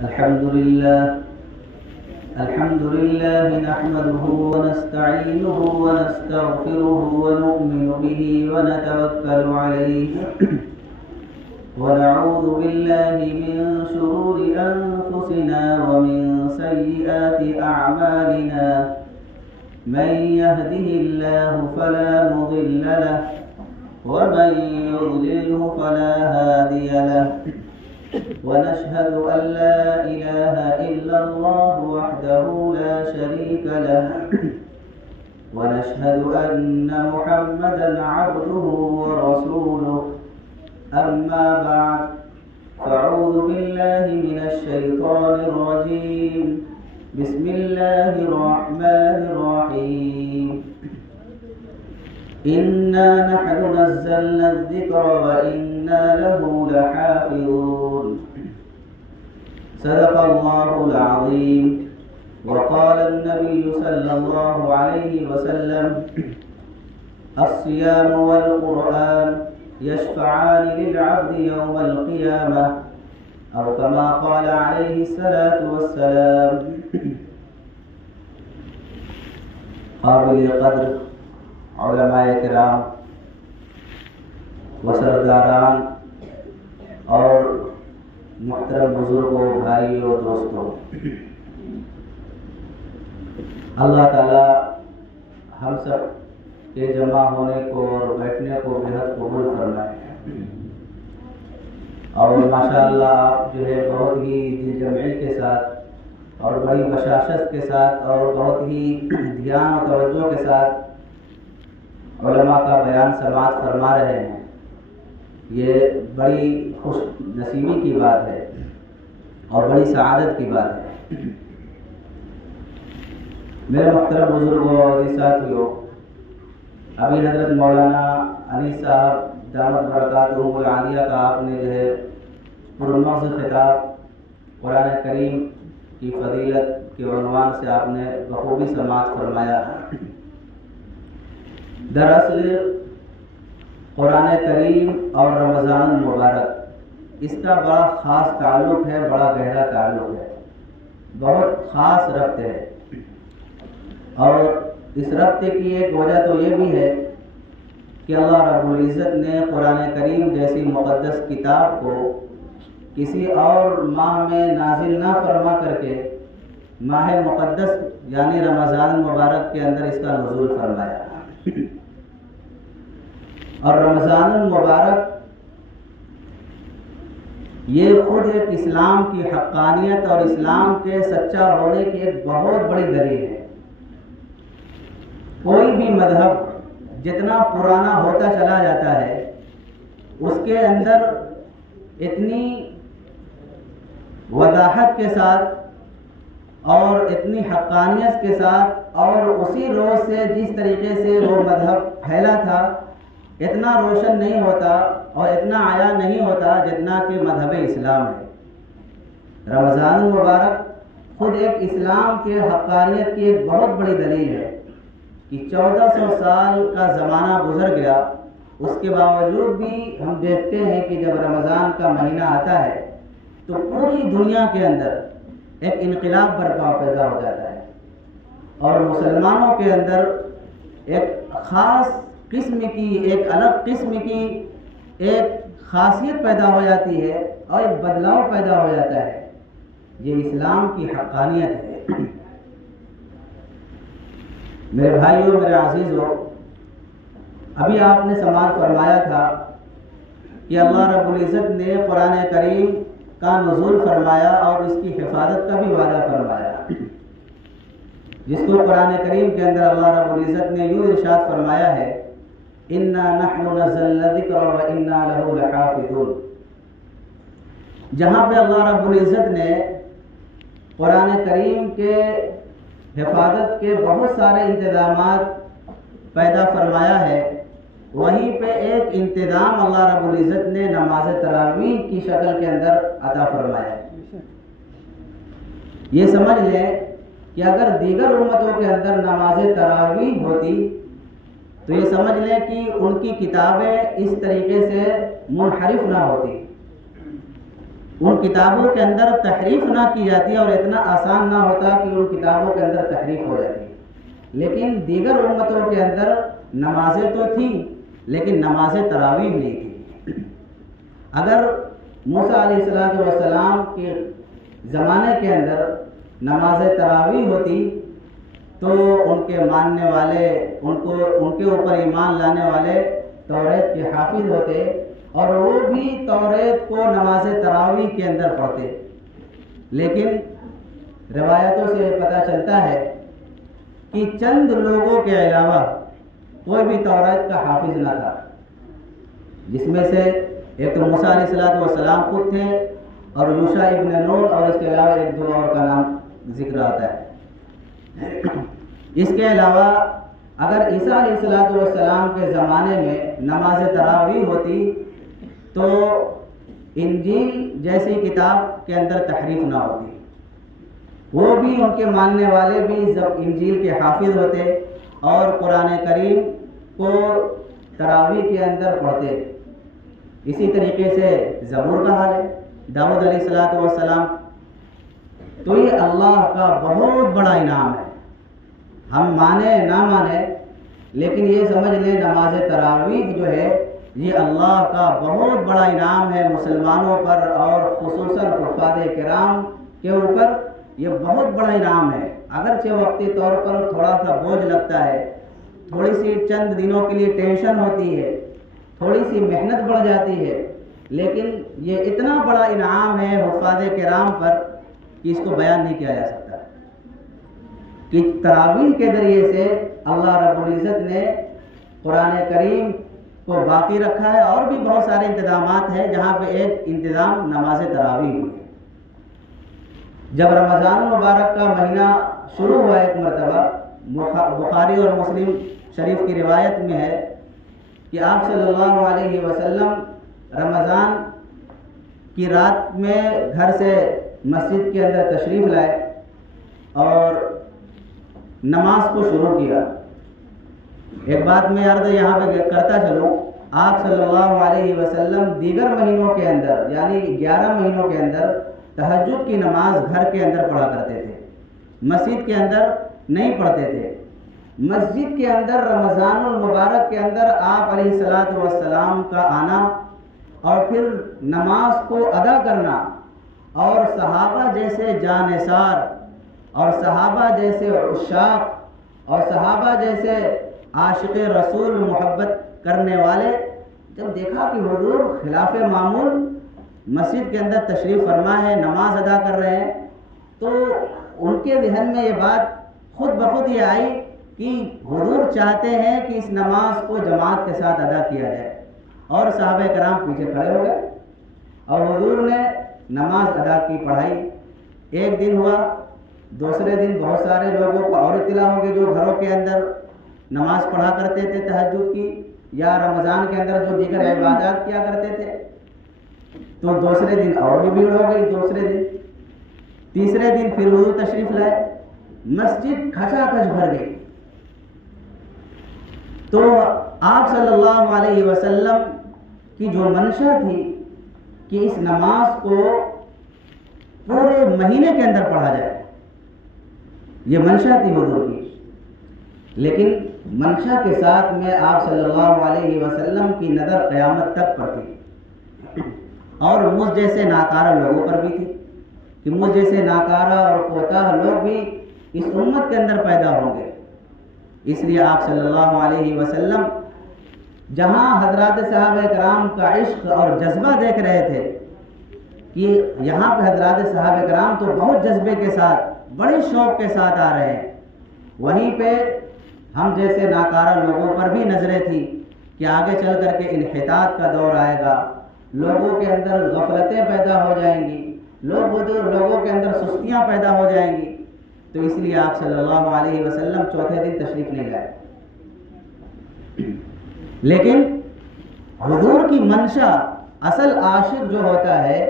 الحمد لله نحمده ونستعينه ونستغفره ونؤمن به ونتوكل عليه ونعوذ بالله من شرور أنفسنا ومن سيئات أعمالنا من يهده الله فلا مضل له ومن يضلله فلا هادي له ونشهد أن لا إله إلا الله وحده لا شريك له ونشهد أن محمدا عبده ورسوله أما بعد فأعوذ بالله من الشيطان الرجيم بسم الله الرحمن الرحيم إنا نحن نزلنا الذكر وإنا له لحافظون صدق الله العظيم وقال النبي صلى الله عليه وسلم الصيام والقرآن يشفعان للعبد يوم القيامة أو كما قال عليه الصلاة والسلام قابل قدر علماء کرام وسرداران اور محترم بزرگوں، بھائیوں، دوستوں، اللہ تعالی ہم سب کے جمع ہونے کو اور بیٹھنے کو بہت قبول فرمائے اور ماشاءاللہ آپ جو ہے بہت ہی دل جمعی کے ساتھ اور بڑی بشاشت کے ساتھ اور بہت ہی دھیان و توجہ کے ساتھ علماء کا بیان سماعت فرما رہے ہیں۔ یہ بڑی خوش نصیبی کی بات ہے اور بڑی سعادت کی بات ہے۔ میرے محترم بزرگوں اور ساتھیوں، ابھی حضرت مولانا انیس صاحب دامت برکاتہم العالیہ کا آپ نے جو ہے پرمغز خطاب قرآن کریم کی فضیلت کے عنوان سے آپ نے بخوبی سماعت فرمایا۔ دراصل قرآن کریم اور رمضان المبارک اس کا بڑا خاص تعلق ہے، بڑا گہرا تعلق ہے، بہت خاص ربط ہے۔ اور اس ربط کی ایک وجہ تو یہ بھی ہے کہ اللہ رب العزت نے قرآن کریم جیسی مقدس کتاب کو کسی اور ماہ میں نازل نہ فرما کر کے ماہ مقدس یعنی رمضان المبارک کے اندر اس کا نزول فرمایا۔ اور رمضان المبارک یہ خود ایک اسلام کی حقانیت اور اسلام کے سچا ہونے کی ایک بہت بڑی دلیل ہے۔ کوئی بھی مذہب جتنا پرانا ہوتا چلا جاتا ہے اس کے اندر اتنی وضاحت کے ساتھ اور اتنی حقانیت کے ساتھ اور اسی روز سے جس طریقے سے وہ مذہب پھیلا تھا اتنا روشن نہیں ہوتا اور اتنا عیاں نہیں ہوتا جتنا کہ مذہب اسلام ہے۔ رمضان المبارک خود ایک اسلام کے حقانیت کی ایک بہت بڑی دلیل ہے کہ 1400 سال کا زمانہ گزر گیا، اس کے باوجود بھی ہم دیکھتے ہیں کہ جب رمضان کا مہینہ آتا ہے تو پوری دنیا کے اندر ایک انقلاب برپا پیدا ہو جاتا ہے اور مسلمانوں کے اندر ایک خاص قسم کی، ایک الگ قسم کی ایک خاصیت پیدا ہو جاتی ہے اور ایک بدلاؤ پیدا ہو جاتا ہے۔ یہ اسلام کی حقانیت ہے۔ میرے بھائیوں، میرے عزیزوں، ابھی آپ نے سماعت فرمایا تھا کہ اللہ رب العزت نے قرآن کریم کا نزول فرمایا اور اس کی حفاظت کا بھی وعدہ فرمایا، جس کو قرآن کریم کے اندر اللہ رب العزت نے یوں ارشاد فرمایا ہے اِنَّا نَحْنُ نَزَّلْنَا الذِّكْرَ وَإِنَّا لَهُ لَحَافِظُونَ۔ جہاں پہ اللہ رب العزت نے قرآن کریم کے حفاظت کے بہت سارے انتظامات پیدا فرمایا ہے، وہیں پہ ایک انتظام اللہ رب العزت نے نماز تراویح کی شکل کے اندر عطا فرمایا ہے۔ یہ سمجھ لیں کہ اگر دیگر امتوں کے اندر نماز تراویح ہوتی تو یہ سمجھ لیں کہ ان کی کتابیں اس طریقے سے منحرف نہ ہوتی، ان کتابوں کے اندر تحریف نہ کی جاتی اور اتنا آسان نہ ہوتا کہ ان کتابوں کے اندر تحریف ہو جاتی. لیکن دیگر امتوں کے اندر نمازیں تو تھیں لیکن نماز تراویح نہیں تھی. اگر موسیٰ علیہ السلام کے زمانے کے اندر نماز تراویح ہوتی تو ان کے ماننے والے ان کے اوپر ایمان لانے والے توریت کے حافظ ہوتے اور وہ بھی توریت کو نماز تراویح کے اندر پڑھتے. لیکن روایتوں سے پتہ چلتا ہے کہ چند لوگوں کے علاوہ کوئی بھی توریت کا حافظ نہ تھا، جس میں سے ایک تو موسیٰ علیہ السلام خود تھے اور یوشع ابن نون، اور اس کے علاوہ ایک دو اور کا نام ذکر آتا ہے. اس کے علاوہ اگر عیسیٰ علیہ السلام کے زمانے میں نماز تراویح ہوتی تو انجیل جیسی کتاب کے اندر تحریف نہ ہوتی. وہ بھی ان کے ماننے والے بھی جب انجیل کے حافظ ہوتے اور قرآن کریم کو تراویح کے اندر پڑھتے. اسی طریقے سے زبور کا حال ہے، داؤد علیہ السلام. تو یہ اللہ کا بہت بڑا انعام ہے. ہم مانے نہ مانے لیکن یہ سمجھ لیں نماز تراویح جو ہے یہ اللہ کا بہت بڑا انعام ہے مسلمانوں پر، اور خصوصاً حفاظ کرام کے اوپر یہ بہت بڑا انعام ہے. اگرچہ وقتی طور پر تھوڑا سا بوجھ لگتا ہے، تھوڑی سی چند دنوں کے لیے ٹینشن ہوتی ہے، تھوڑی سی محنت بڑھ جاتی ہے، لیکن یہ اتنا بڑا انعام ہے حفاظ کرام پر کہ اس کو بیان نہیں کیا جا سکتا. کہ تراویح کے ذریعے سے اللہ رب العزت نے قرآن کریم کو باقی رکھا ہے، اور بھی بہت سارے انتظامات ہیں جہاں پہ ایک انتظام نماز تراویح ہوئی. جب رمضان المبارک کا مہینہ شروع ہوا ایک مرتبہ، بخاری اور مسلم شریف کی روایت میں ہے کہ آپ صلی اللہ علیہ وسلم رمضان کی رات میں گھر سے مسجد کے اندر تشریف لائے اور نماز کو شروع کیا. ایک بات میں عرض یہاں پہ کرتا چلوں، آپ صلی اللہ علیہ وسلم دیگر مہینوں کے اندر یعنی 11 مہینوں کے اندر تہجد کی نماز گھر کے اندر پڑھا کرتے تھے، مسجد کے اندر نہیں پڑھتے تھے. مسجد کے اندر رمضان المبارک کے اندر آپ علیہ السلام کا آنا اور پھر نماز کو ادا کرنا، اور صحابہ جیسے جانثار اور صحابہ جیسے عشاق اور صحابہ جیسے عاشق رسول محبت کرنے والے جب دیکھا کہ حضور خلاف معمول مسجد کے اندر تشریف فرما ہے، نماز ادا کر رہے ہیں، تو ان کے ذہن میں یہ بات خود بخود یہ آئی کہ حضور چاہتے ہیں کہ اس نماز کو جماعت کے ساتھ ادا کیا جائے. اور صحابہ کرام پیچھے کھڑے ہو گئے اور حضور نے نماز ادا کی، پڑھائی. ایک دن ہوا، دوسرے دن بہت سارے لوگوں کو اور اطلاع ہوگی جو گھروں کے اندر نماز پڑھا کرتے تھے تہجد کی یا رمضان کے اندر جو دیگر عبادات کیا کرتے تھے. تو دوسرے دن اور بھی بھیڑ ہو گئی، دوسرے دن، تیسرے دن پھر حضور تشریف لائے، مسجد کھچا کھچ بھر گئی. تو آپ صلی اللہ علیہ وسلم کی جو منشا تھی کہ اس نماز کو پورے مہینے کے اندر پڑھا جائے، یہ منشا تھی حضور کی. لیکن منشا کے ساتھ میں آپ صلی اللہ علیہ وسلم کی نظر قیامت تک پر تھی، اور مجھ جیسے ناکارہ لوگوں پر بھی تھی کہ مجھ جیسے ناکارہ اور کوتاہ لوگ بھی اس امت کے اندر پیدا ہوں گے. اس لیے آپ صلی اللہ علیہ وسلم جہاں حضرات صحابہ کرام کا عشق اور جذبہ دیکھ رہے تھے کہ یہاں پہ حضرات صحابہ کرام تو بہت جذبے کے ساتھ بڑے شوق کے ساتھ آ رہے ہیں، وہیں پہ ہم جیسے ناکارہ لوگوں پر بھی نظریں تھی کہ آگے چل کر کے انحطاط کا دور آئے گا، لوگوں کے اندر غفلتیں پیدا ہو جائیں گی، لوگوں کے اندر سستیاں پیدا ہو جائیں گی. تو اس لیے آپ صلی اللہ علیہ وسلم چوتھے دن تشریف نہیں لائے. لیکن حضور کی منشا، اصل عاشق جو ہوتا ہے،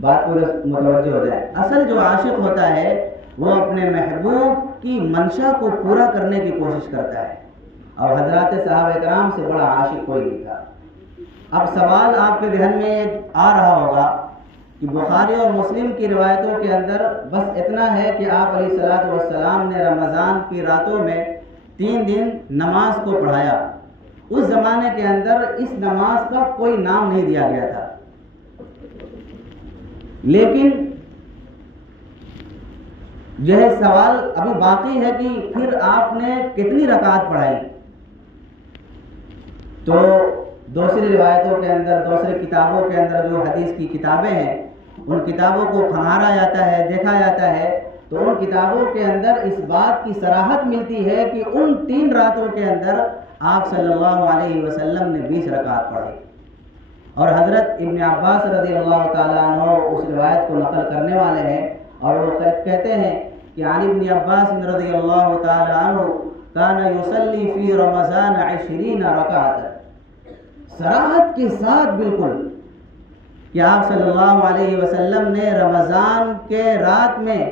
بات کو متوجہ ہو جائے، اصل جو عاشق ہوتا ہے وہ اپنے محبوب کی منشا کو پورا کرنے کی کوشش کرتا ہے، اور حضرات صحابہ کرام سے بڑا عاشق کوئی نہیں تھا. اب سوال آپ کے ذہن میں آ رہا ہوگا کہ بخاری اور مسلم کی روایتوں کے اندر بس اتنا ہے کہ آپ علیہ الصلوۃ والسلام نے رمضان کی راتوں میں 3 دن نماز کو پڑھایا۔ اس زمانے کے اندر اس نماز کا کوئی نام نہیں دیا گیا تھا، لیکن جو ہے سوال ابھی باقی ہے کہ پھر آپ نے کتنی رکعت پڑھائی؟ تو دوسری روایتوں کے اندر، دوسری کتابوں کے اندر جو حدیث کی کتابیں ہیں ان کتابوں کو کھنگارا جاتا ہے، دیکھا جاتا ہے، تو ان کتابوں کے اندر اس بات کی صراحت ملتی ہے کہ ان 3 راتوں کے اندر آپ صلی اللہ علیہ وسلم نے 20 رکعت پڑھی۔ اور حضرت ابن عباس رضی اللہ تعالیٰ عنہ اس روایت کو نقل کرنے والے ہیں، اور وہ کہتے ہیں کہ عن ابن عباس رضی اللہ تعالیٰ عنہ کان یصلی فی رمضان 20 رکعت، صراحت کے ساتھ بالکل کہ آپ صلی اللہ علیہ وسلم نے رمضان کے رات میں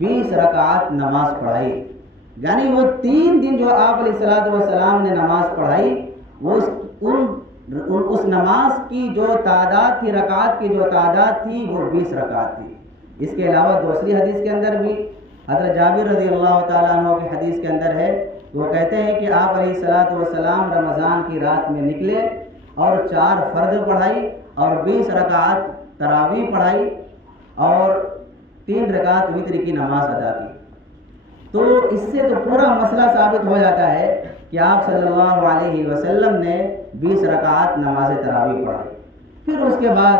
20 رکعت نماز پڑھائی۔ یعنی وہ 3 دن جو آپ علیہ الصلوۃ والسلام نے نماز پڑھائی، وہ اس نماز کی جو تعداد تھی، رکعت کی جو تعداد تھی، وہ 20 رکعت تھی۔ اس کے علاوہ دوسری حدیث کے اندر بھی حضرت جابر رضی اللہ تعالیٰ عنہ کی حدیث کے اندر ہے، وہ کہتے ہیں کہ آپ علیہ الصلوۃ والسلام رمضان کی رات میں نکلے اور 4 فرض پڑھائی اور 20 رکعت تراویح پڑھائی اور 3 رکعت وتر کی نماز ادا کی۔ تو اس سے تو پورا مسئلہ ثابت ہو جاتا ہے کہ آپ صلی اللہ علیہ وسلم نے 20 رکعت نماز تراویح پڑھائی۔ پھر اس کے بعد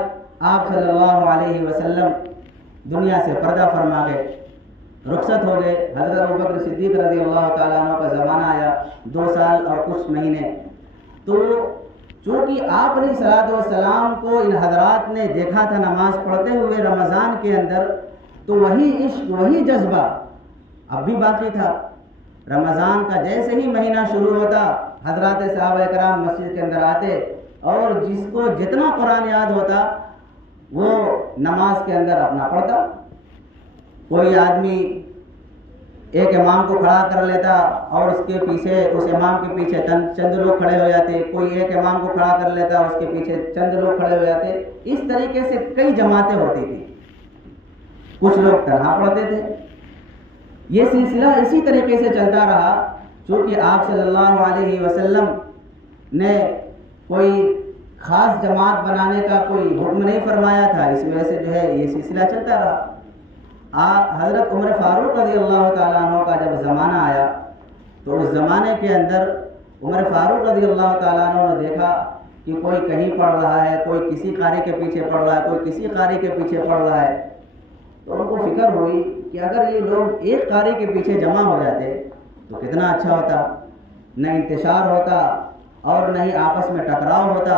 آپ صلی اللہ علیہ وسلم دنیا سے پردہ فرما گئے، رخصت ہو گئے۔ حضرت ابوبکر صدیق رضی اللہ تعالیٰ عنہ کا زمانہ آیا، 2 سال اور کچھ مہینے۔ تو چونکہ آپ علیہ الصلوۃ والسلام کو ان حضرات نے دیکھا تھا نماز پڑھتے ہوئے رمضان کے اندر، تو وہی عشق، وہی جذبہ اب بھی باقی تھا۔ رمضان کا جیسے ہی مہینہ شروع ہوتا، حضرات صحابہ کرام مسجد کے اندر آتے اور جس کو جتنا قرآن یاد ہوتا وہ نماز کے اندر اپنا پڑھتا۔ کوئی آدمی ایک امام کو کھڑا کر لیتا اور اس کے پیچھے، اس امام کے پیچھے چند لوگ کھڑے ہو جاتے، کوئی ایک امام کو کھڑا کر لیتا، اس کے پیچھے چند لوگ کھڑے ہو جاتے۔ اس طریقے سے کئی جماعتیں ہوتی تھیں، کچھ لوگ تنہا پڑھتے تھے۔ یہ سلسلہ اسی طریقے سے چلتا رہا، چونکہ آپ صلی اللہ علیہ وسلم نے کوئی خاص جماعت بنانے کا کوئی حکم نہیں فرمایا تھا، اس وجہ سے جو ہے یہ سلسلہ چلتا رہا۔ حضرت عمر فاروق رضی اللہ تعالیٰ عنہ کا جب زمانہ آیا تو اس زمانے کے اندر عمر فاروق رضی اللہ تعالیٰ عنہ نے دیکھا کہ کوئی کہیں پڑھ رہا ہے، کوئی کسی قاری کے پیچھے پڑھ رہا ہے، کوئی کسی قاری کے پیچھے پڑھ رہا ہے۔ تو ان کو فکر ہوئی کہ اگر یہ لوگ ایک قاری کے پیچھے جمع ہو جاتے تو کتنا اچھا ہوتا، نہ انتشار ہوتا اور نہ ہی آپس میں ٹکراؤ ہوتا،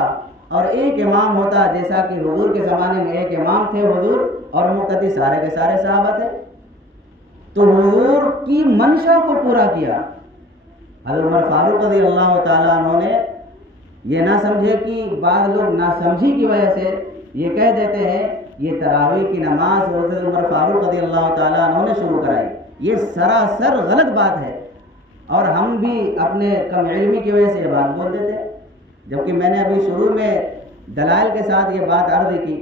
اور ایک امام ہوتا، جیسا کہ حضور کے زمانے میں ایک امام تھے حضور، اور مقتدی سارے کے سارے صحابہ تھے۔ تو حضور کی منشا کو پورا کیا۔ حضرت عمر فاروق رضی اللہ تعالیٰ عنہ نے یہ نہ سمجھے کہ بعض لوگ ناسمجھی کی وجہ سے یہ کہہ دیتے ہیں یہ تراویح کی نماز حضرت عمر فاروق رضی اللہ تعالیٰ عنہ نے شروع کرائی، یہ سراسر غلط بات ہے، اور ہم بھی اپنے کم علمی کی وجہ سے یہ بات بول دیتے ہیں، جبکہ میں نے ابھی شروع میں دلائل کے ساتھ یہ بات عرض کی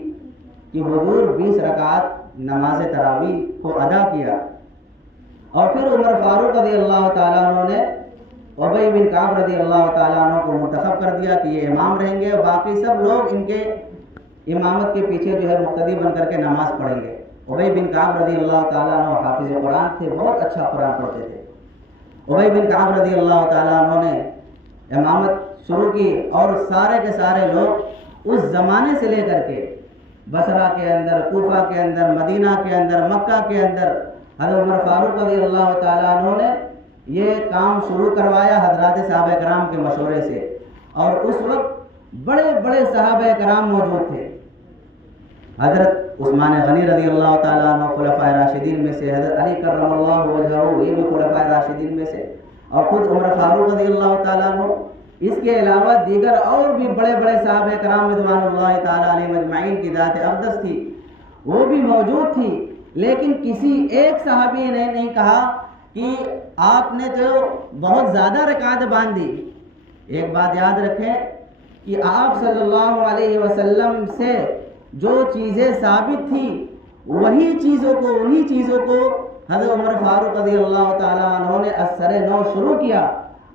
کہ حضور 20 رکعت نماز تراویح کو ادا کیا، اور پھر عمر فاروق رضی اللہ تعالیٰ عنہ نے ابی بن کعب رضی اللہ تعالیٰ عنہ کو منتخب کر دیا کہ یہ امام رہیں گے، اور باقی سب لوگ ان کے امامت کے پیچھے جو ہے مقتدی بن کر کے نماز پڑھیں گے۔ ابی بن کعب رضی اللہ تعالیٰ عنہ حافظ قرآن تھے، بہت اچھا قرآن پڑھتے تھے۔ ابی بن کعب رضی اللہ تعالیٰ عنہ نے امامت شروع کی، اور سارے کے سارے لوگ اس زمانے سے لے کر کے بصرہ کے اندر، کوفہ کے اندر، مدینہ کے اندر، مکہ کے اندر حضرت عمر فاروق رضی اللہ تعالیٰ عنہ نے یہ کام شروع کروایا حضرات صحابہ کرام کے مشورے سے، اور اس وقت بڑے بڑے صحابہ کرام موجود تھے۔ حضرت عثمان غنی رضی اللہ تعالیٰ عنہ خلفائے راشدین میں سے، حضرت علی کرم اللہ وجہہ یہ بھی خلفائے راشدین میں سے، اور خود عمر فاروق رضی اللہ تعالیٰ عنہ، اس کے علاوہ دیگر اور بھی بڑے بڑے صحابہ کرام رضوان اللہ تعالیٰ علیہ مجمعین کی ذات اقدس تھی، وہ بھی موجود تھی، لیکن کسی ایک صحابی نے نہیں کہا کہ آپ نے تو بہت زیادہ رکعت باندھ دی۔ ایک بات یاد رکھیں کہ آپ صلی اللہ علیہ وسلم سے جو چیزیں ثابت تھیں وہی چیزوں کو انہی چیزوں کو حضرت عمر فاروق رضی اللہ تعالیٰ عنہ نے اثر نو شروع کیا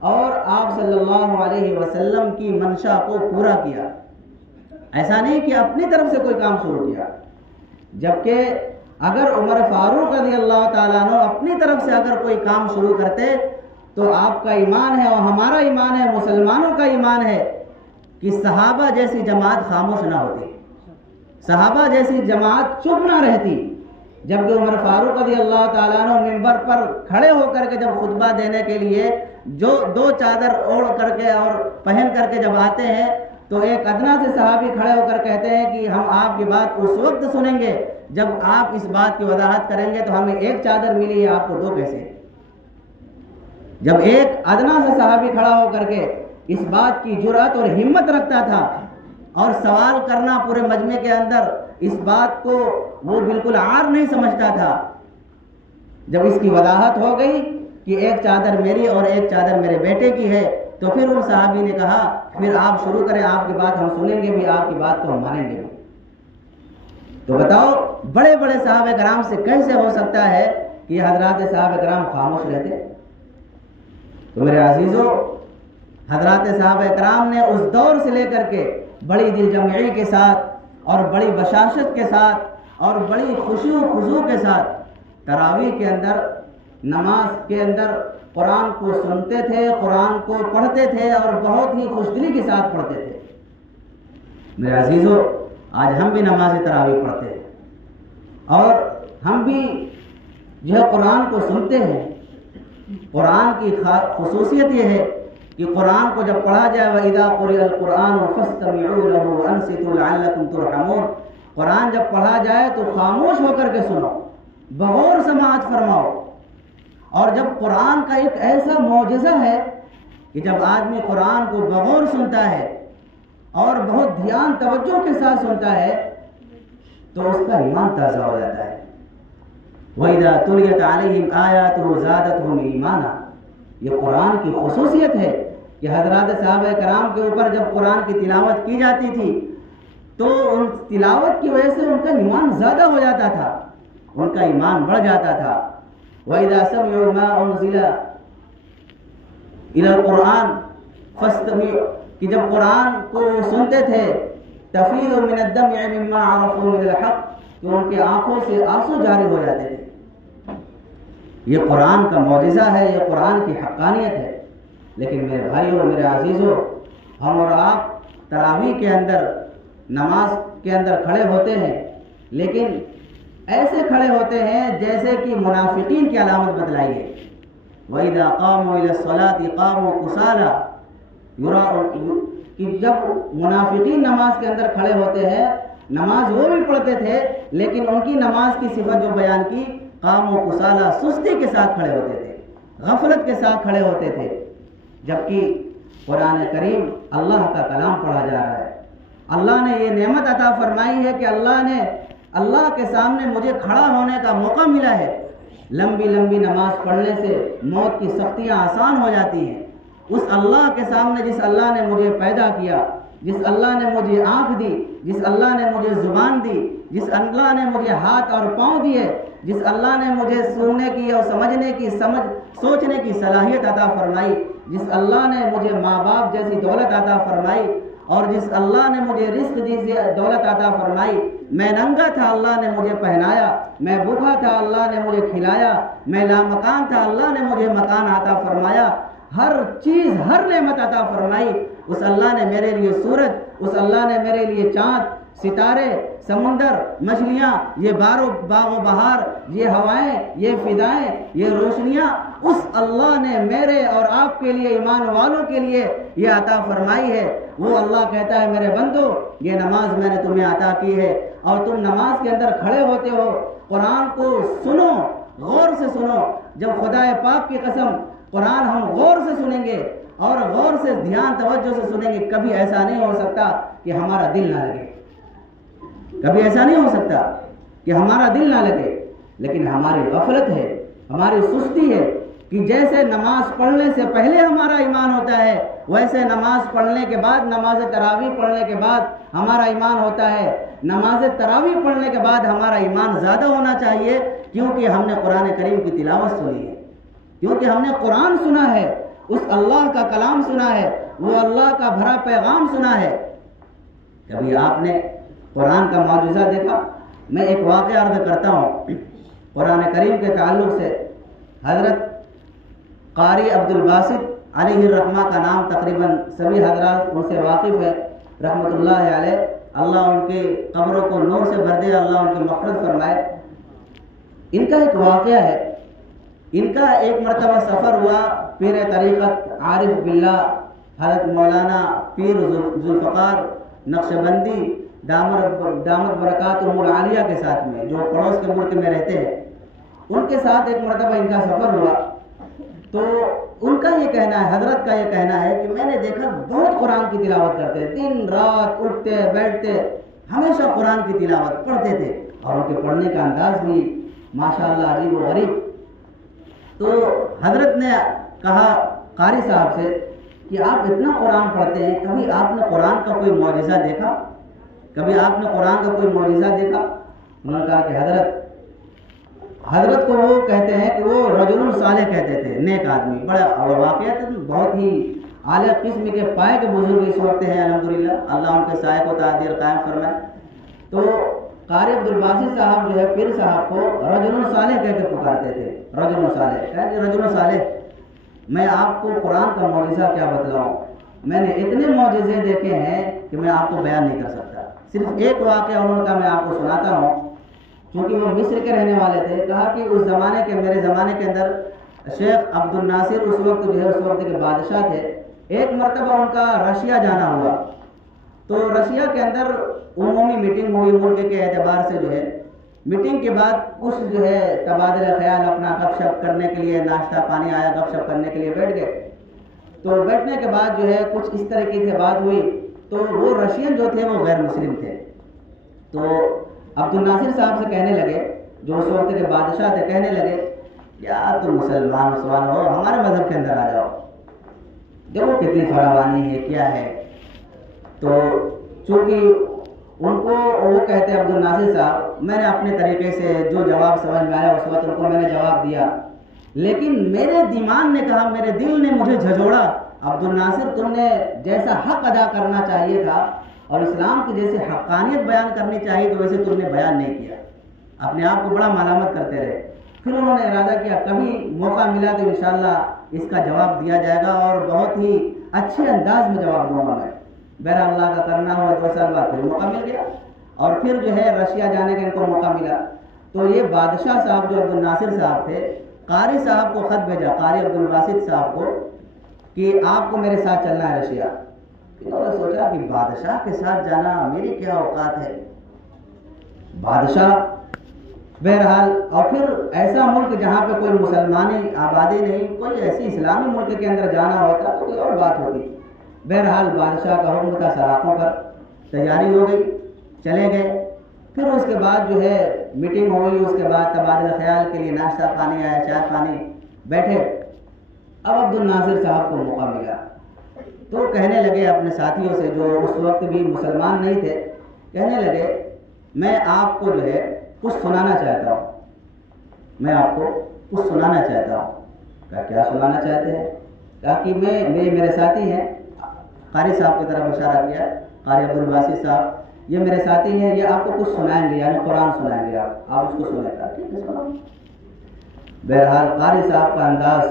اور آپ صلی اللہ علیہ وسلم کی منشا کو پورا کیا. ایسا نہیں کہ اپنی طرف سے کوئی کام شروع کیا، جبکہ اگر عمر فاروق رضی اللہ تعالیٰ عنہ اپنی طرف سے اگر کوئی کام شروع کرتے تو آپ کا ایمان ہے اور ہمارا ایمان ہے، مسلمانوں کا ایمان ہے کہ صحابہ جیسی جماعت خاموش نہ ہوتی، صحابہ جیسی جماعت چپ نہ رہتی. جبکہ عمر فاروق رضی اللہ تعالیٰ عنہ منبر پر کھڑے ہو کر کے جب خطبہ دینے کے لیے جو دو چادر اوڑھ کر کے اور پہن کر کے جب آتے ہیں تو ایک ادنا سے صحابی کھڑے ہو کر کہتے ہیں کہ ہم آپ کی بات اس وقت سنیں گے جب آپ اس بات کی وضاحت کریں گے تو ہمیں ایک چادر ملی ہے، آپ کو دو کیسے؟ جب ایک ادنا سے صحابی کھڑا ہو کر کے اس بات کی جرأت اور ہمت رکھتا تھا اور سوال کرنا پورے مجمع کے اندر اس بات کو وہ بالکل عار نہیں سمجھتا تھا، جب اس کی وضاحت ہو گئی کہ ایک چادر میری اور ایک چادر میرے بیٹے کی ہے تو پھر ان صحابی نے کہا پھر آپ شروع کریں، آپ کی بات ہم سنیں گے بھی، آپ کی بات کو ہم مانیں گے بھی. تو بتاؤ بڑے بڑے صحابہ کرام سے کیسے ہو سکتا ہے کہ حضرات صحابہ کرام خاموش رہتے؟ تو میرے عزیزو، حضرات صحابہ کرام نے اس دور سے لے کر کے بڑی دل جمعی کے ساتھ اور بڑی بشاشت کے ساتھ اور بڑی خشوع و خضوع کے ساتھ تراویح کے اندر، نماز کے اندر قرآن کو سنتے تھے، قرآن کو پڑھتے تھے اور بہت ہی خوشدلی کے ساتھ پڑھتے تھے. میرے عزیزو، آج ہم بھی نماز تراویح پڑھتے ہیں اور ہم بھی جو ہے قرآن کو سنتے ہیں. قرآن کی خصوصیت یہ ہے کہ قرآن کو جب پڑھا جائے وَإِذَا قُرِئَ الْقُرْآنُ فَاسْتَمِعُوا لَهُ وَأَنصِتُوا لَعَلَّكُمْ تُرْحَمُونَ. قرآن جب پڑھا جائے تو خاموش ہو کر کے سنو، بغور سماعت فرماؤ. اور جب قرآن کا ایک ایسا معجزہ ہے کہ جب آدمی قرآن کو بغور سنتا ہے اور بہت دھیان توجہ کے ساتھ سنتا ہے تو اس کا ایمان تازہ ہو جاتا ہے. وَإِذَا تُلِيَتْ عَلَيْهِمْ آيَاتُهُ زَادَتْهُمْ ایمانا. یہ قرآن کی خصوصیت ہے کہ حضرات صحابہ کرام کے اوپر جب قرآن کی تلاوت کی جاتی تھی تو ان تلاوت کی وجہ سے ان کا ایمان زیادہ ہو جاتا تھا، ان کا ایمان بڑھ جاتا تھا. وَإِذَا سَمِعُوا مَا أُنزِلَ إِلَى الْقُرْآنِ فَاسْتَمِعُوا. کہ جب قرآن کو سنتے تھے تَفِيضُ مِنَ الدَّمْعِ مِمَّا عَرَفُوا مِنَ الْحَقِّ، کہ ان کے آنکھوں سے آنسو جاری ہو جاتے تھے. یہ قرآن کا معجزہ ہے، یہ قرآن کی حقانیت ہے. لیکن میرے بھائیوں، میرے عزیزوں، ہم اور آپ تراویح کے اندر، نماز کے اندر کھڑے ہوتے ہیں لیکن ایسے کھڑے ہوتے ہیں جیسے کہ منافقین کی علامت بتلائی ہے. وَإِذَا قَامُوا إِلَى الصَّلَاةِ قَامُوا كُسَالَىٰ يُرَاءُونَ. کہ جب منافقین نماز کے اندر کھڑے ہوتے ہیں، نماز وہ بھی پڑھتے تھے لیکن ان کی نماز کی صفت جو بیان کی، قاموا کسالى، سستی کے ساتھ کھڑے ہوتے تھے، غفلت کے ساتھ کھڑے ہوتے تھے. جبکہ قرآن کریم اللہ کا کلام پڑھا جا رہا ہے. اللہ نے یہ نعمت عطا فرمائی ہے کہ اللہ کے سامنے مجھے کھڑا ہونے کا موقع ملا ہے. لمبی لمبی نماز پڑھنے سے موت کی سختیاں آسان ہو جاتی ہیں. اس اللہ کے سامنے جس اللہ نے مجھے پیدا کیا، جس اللہ نے مجھے آنکھ دی، جس اللہ نے مجھے زبان دی، جس اللہ نے مجھے ہاتھ اور پاؤں دیے، جس اللہ نے مجھے سننے کی اور سمجھنے کی، سوچنے کی صلاحیت عطا فرمائی، جس اللہ نے مجھے ماں باپ جیسی دولت عطا فرمائی اور جس اللہ نے مجھے رزق جیسی دولت عطا فرمائی. میں ننگا تھا، اللہ نے مجھے پہنایا. میں بھوکا تھا، اللہ نے مجھے کھلایا. میں لامکان تھا، اللہ نے مجھے مکان عطا فرمایا. ہر چیز، ہر نعمت عطا فرمائی. اس اللہ نے میرے لیے سورج، اس اللہ نے میرے لیے چاند، ستارے، سمندر، مچھلیاں، یہ باغ و بہار، یہ ہوائیں، یہ فضائیں، یہ روشنیاں، اس اللہ نے میرے اور آپ کے لیے، ایمان والوں کے لیے یہ عطا فرمائی ہے. وہ اللہ کہتا ہے میرے بندو، یہ نماز میں نے تمہیں عطا کی ہے اور تم نماز کے اندر کھڑے ہوتے ہو. قرآن کو سنو، غور سے سنو. جب خدا پاک کی قسم قرآن ہم غور سے سنیں گے اور غور سے دھیان توجہ سے سنیں گے، کبھی ایسا نہیں ہو سکتا کہ ہمارا دل نہ لگے. کبھی ایسا نہیں ہو سکتا کہ ہمارا دل نہ لگے. لیکن ہماری غفلت ہے، ہماری سستی ہے کہ جیسے نماز پڑھنے سے پہلے ہمارا ایمان ہوتا ہے ویسے نماز پڑھنے کے بعد، نماز تراویح پڑھنے کے بعد ہمارا ایمان ہوتا ہے، نماز تراویح پڑھنے کے بعد ہمارا ایمان زیادہ ہونا چاہیے، کیونکہ ہم نے قرآن کریم کی تلاوت سنی ہے، کیونکہ ہم نے قرآن سنا ہے، اس اللہ کا کلام سنا ہے، وہ اللہ کا بھرا پیغام سنا ہے۔ کبھی آپ نے قرآن کا معجزہ دیکھا؟ میں ایک واقعہ عرض کرتا ہوں قرآن کریم کے تعلق سے۔ حضرت قاری عبد الباسط علیہ الرحمہ کا نام تقریباً سبھی حضرات ان سے واقف ہے رحمۃ اللہ علیہ، اللہ ان کی قبروں کو نور سے بھر دے، اللہ ان کی مغفرت فرمائے۔ ان کا ایک واقعہ ہے، ان کا ایک مرتبہ سفر ہوا پیر طریقت عارف باللہ حضرت مولانا پیر ذوالفقار نقشبندی دامت برکاتہم العالیہ کے ساتھ میں، جو پڑوس کے ملک میں رہتے ہیں، ان کے ساتھ ایک مرتبہ ان کا سفر ہوا۔ تو ان کا یہ کہنا ہے، حضرت کا یہ کہنا ہے کہ میں نے دیکھا بہت قرآن کی تلاوت کرتے، دن رات اٹھتے بیٹھتے ہمیشہ قرآن کی تلاوت پڑھتے تھے، اور ان کے پڑھنے کا انداز بھی ماشاءاللہ عجیب و غریب۔ تو حضرت نے کہا قاری صاحب سے کہ آپ اتنا قرآن پڑھتے ہیں، کبھی آپ نے قرآن کا کوئی معجزہ دیکھا؟ کبھی آپ نے قرآن کا کوئی معجزہ دیکھا؟ انہوں نے کہا کہ حضرت کو وہ کہتے ہیں کہ وہ رجل صالح کہتے تھے، نیک آدمی، بڑا، اور واقعات بہت ہی اعلیٰ قسم کے پائے کے بزرگ اس وقت ہیں الحمدللہ، اللہ ان کے سائے کو تعدیر قائم فرمائے۔ تو قاری عبد الباسط صاحب جو ہے پیر صاحب کو رجل صالح کہہ کے پکارتے تھے، رجل صالح کہہ کہ رجل صالح، میں آپ کو قرآن کا معجزہ کیا بتلاؤں، میں نے اتنے معجزے دیکھے ہیں کہ میں آپ کو بیان نہیں کر سکتا۔ صرف ایک واقعہ انہوں نے کہا میں آپ کو سناتا ہوں، کیونکہ وہ مصر کے رہنے والے تھے۔ کہا کہ اس زمانے کے، میرے زمانے کے اندر شیخ عبد الناصر اس وقت جو ہے، اس وقت کے بادشاہ تھے، ایک مرتبہ ان کا رشیا جانا ہوا، تو رشیا کے اندر عمومی میٹنگ ہوئی ملک کے اعتبار سے جو ہے، میٹنگ کے بعد کچھ جو ہے تبادلہ خیال اپنا گپ شپ کرنے کے لیے، ناشتہ پانی آیا، گپ شپ کرنے کے لیے بیٹھ گئے۔ تو بیٹھنے کے بعد جو ہے کچھ اس طریقے سے بات ہوئی، تو وہ رشین جو تھے وہ غیر مسلم تھے، تو عبد الناصر صاحب سے کہنے لگے، جو اس وقت کے بادشاہ تھے، کہنے لگے یار تم مسلمان ہو، ہمارے مذہب کے اندر آ جاؤ، دیکھو کتنی فراوانی ہے، کیا ہے۔ تو چونکہ ان کو وہ کہتے عبد الناصر صاحب، میں نے اپنے طریقے سے جو جواب سمجھ میں آیا اس وقت ان کو میں نے جواب دیا، لیکن میرے دماغ نے کہا، میرے دل نے مجھے جھجوڑا، عبد الناصر تم نے جیسا حق ادا کرنا چاہیے تھا اور اسلام کی جیسے حقانیت بیان کرنی چاہیے تو ویسے تم نے بیان نہیں کیا، اپنے آپ کو بڑا ملامت کرتے رہے۔ پھر انہوں نے ارادہ کیا کبھی موقع ملا تو انشاءاللہ اس کا جواب دیا جائے گا، اور بہت ہی اچھے انداز میں جواب دوں گا میں۔ بہرحال اللہ کا کرنا ہوا، 2 سال بعد پھر موقع مل گیا، اور پھر جو ہے رشیا جانے کا ان کو موقع ملا۔ تو یہ بادشاہ صاحب جو عبد الناصر صاحب تھے، قاری صاحب کو خط بھیجا، قاری عبد الباسط صاحب کو، کہ آپ کو میرے ساتھ چلنا ہے رشیا۔ انہوں نے سوچا کہ بادشاہ کے ساتھ جانا میری کیا اوقات ہے، بادشاہ، بہرحال، اور پھر ایسا ملک جہاں پہ کوئی مسلمانی آبادی نہیں، کوئی ایسی اسلامی ملک کے اندر جانا ہوتا تو کوئی اور بات ہوتی۔ بہرحال بادشاہ کا حکم تھا، سراخوں پر تیاری ہو گئی، چلے گئے۔ پھر اس کے بعد جو ہے میٹنگ ہوئی، اس کے بعد تبادلہ خیال کے لیے ناشتہ پانی آیا، چائے پانی، بیٹھے۔ اب عبد الناصر صاحب کو موقع ملا تو کہنے لگے اپنے ساتھیوں سے جو اس وقت بھی مسلمان نہیں تھے، کہنے لگے میں آپ کو جو ہے کچھ سنانا چاہتا ہوں، میں آپ کو کچھ سنانا چاہتا ہوں۔ کہا کیا سنانا چاہتے ہیں؟ کہا کہ میرے ساتھی ہیں، قاری صاحب کی طرف اشارہ کیا، قاری عبد الباسط صاحب، یہ میرے ساتھی ہیں، یہ آپ کو کچھ سنائیں گے، یعنی قرآن سنائیں گے، آپ اس کو سنیں گے۔ ٹھیک ہے سناؤ۔ بہرحال قاری صاحب کا انداز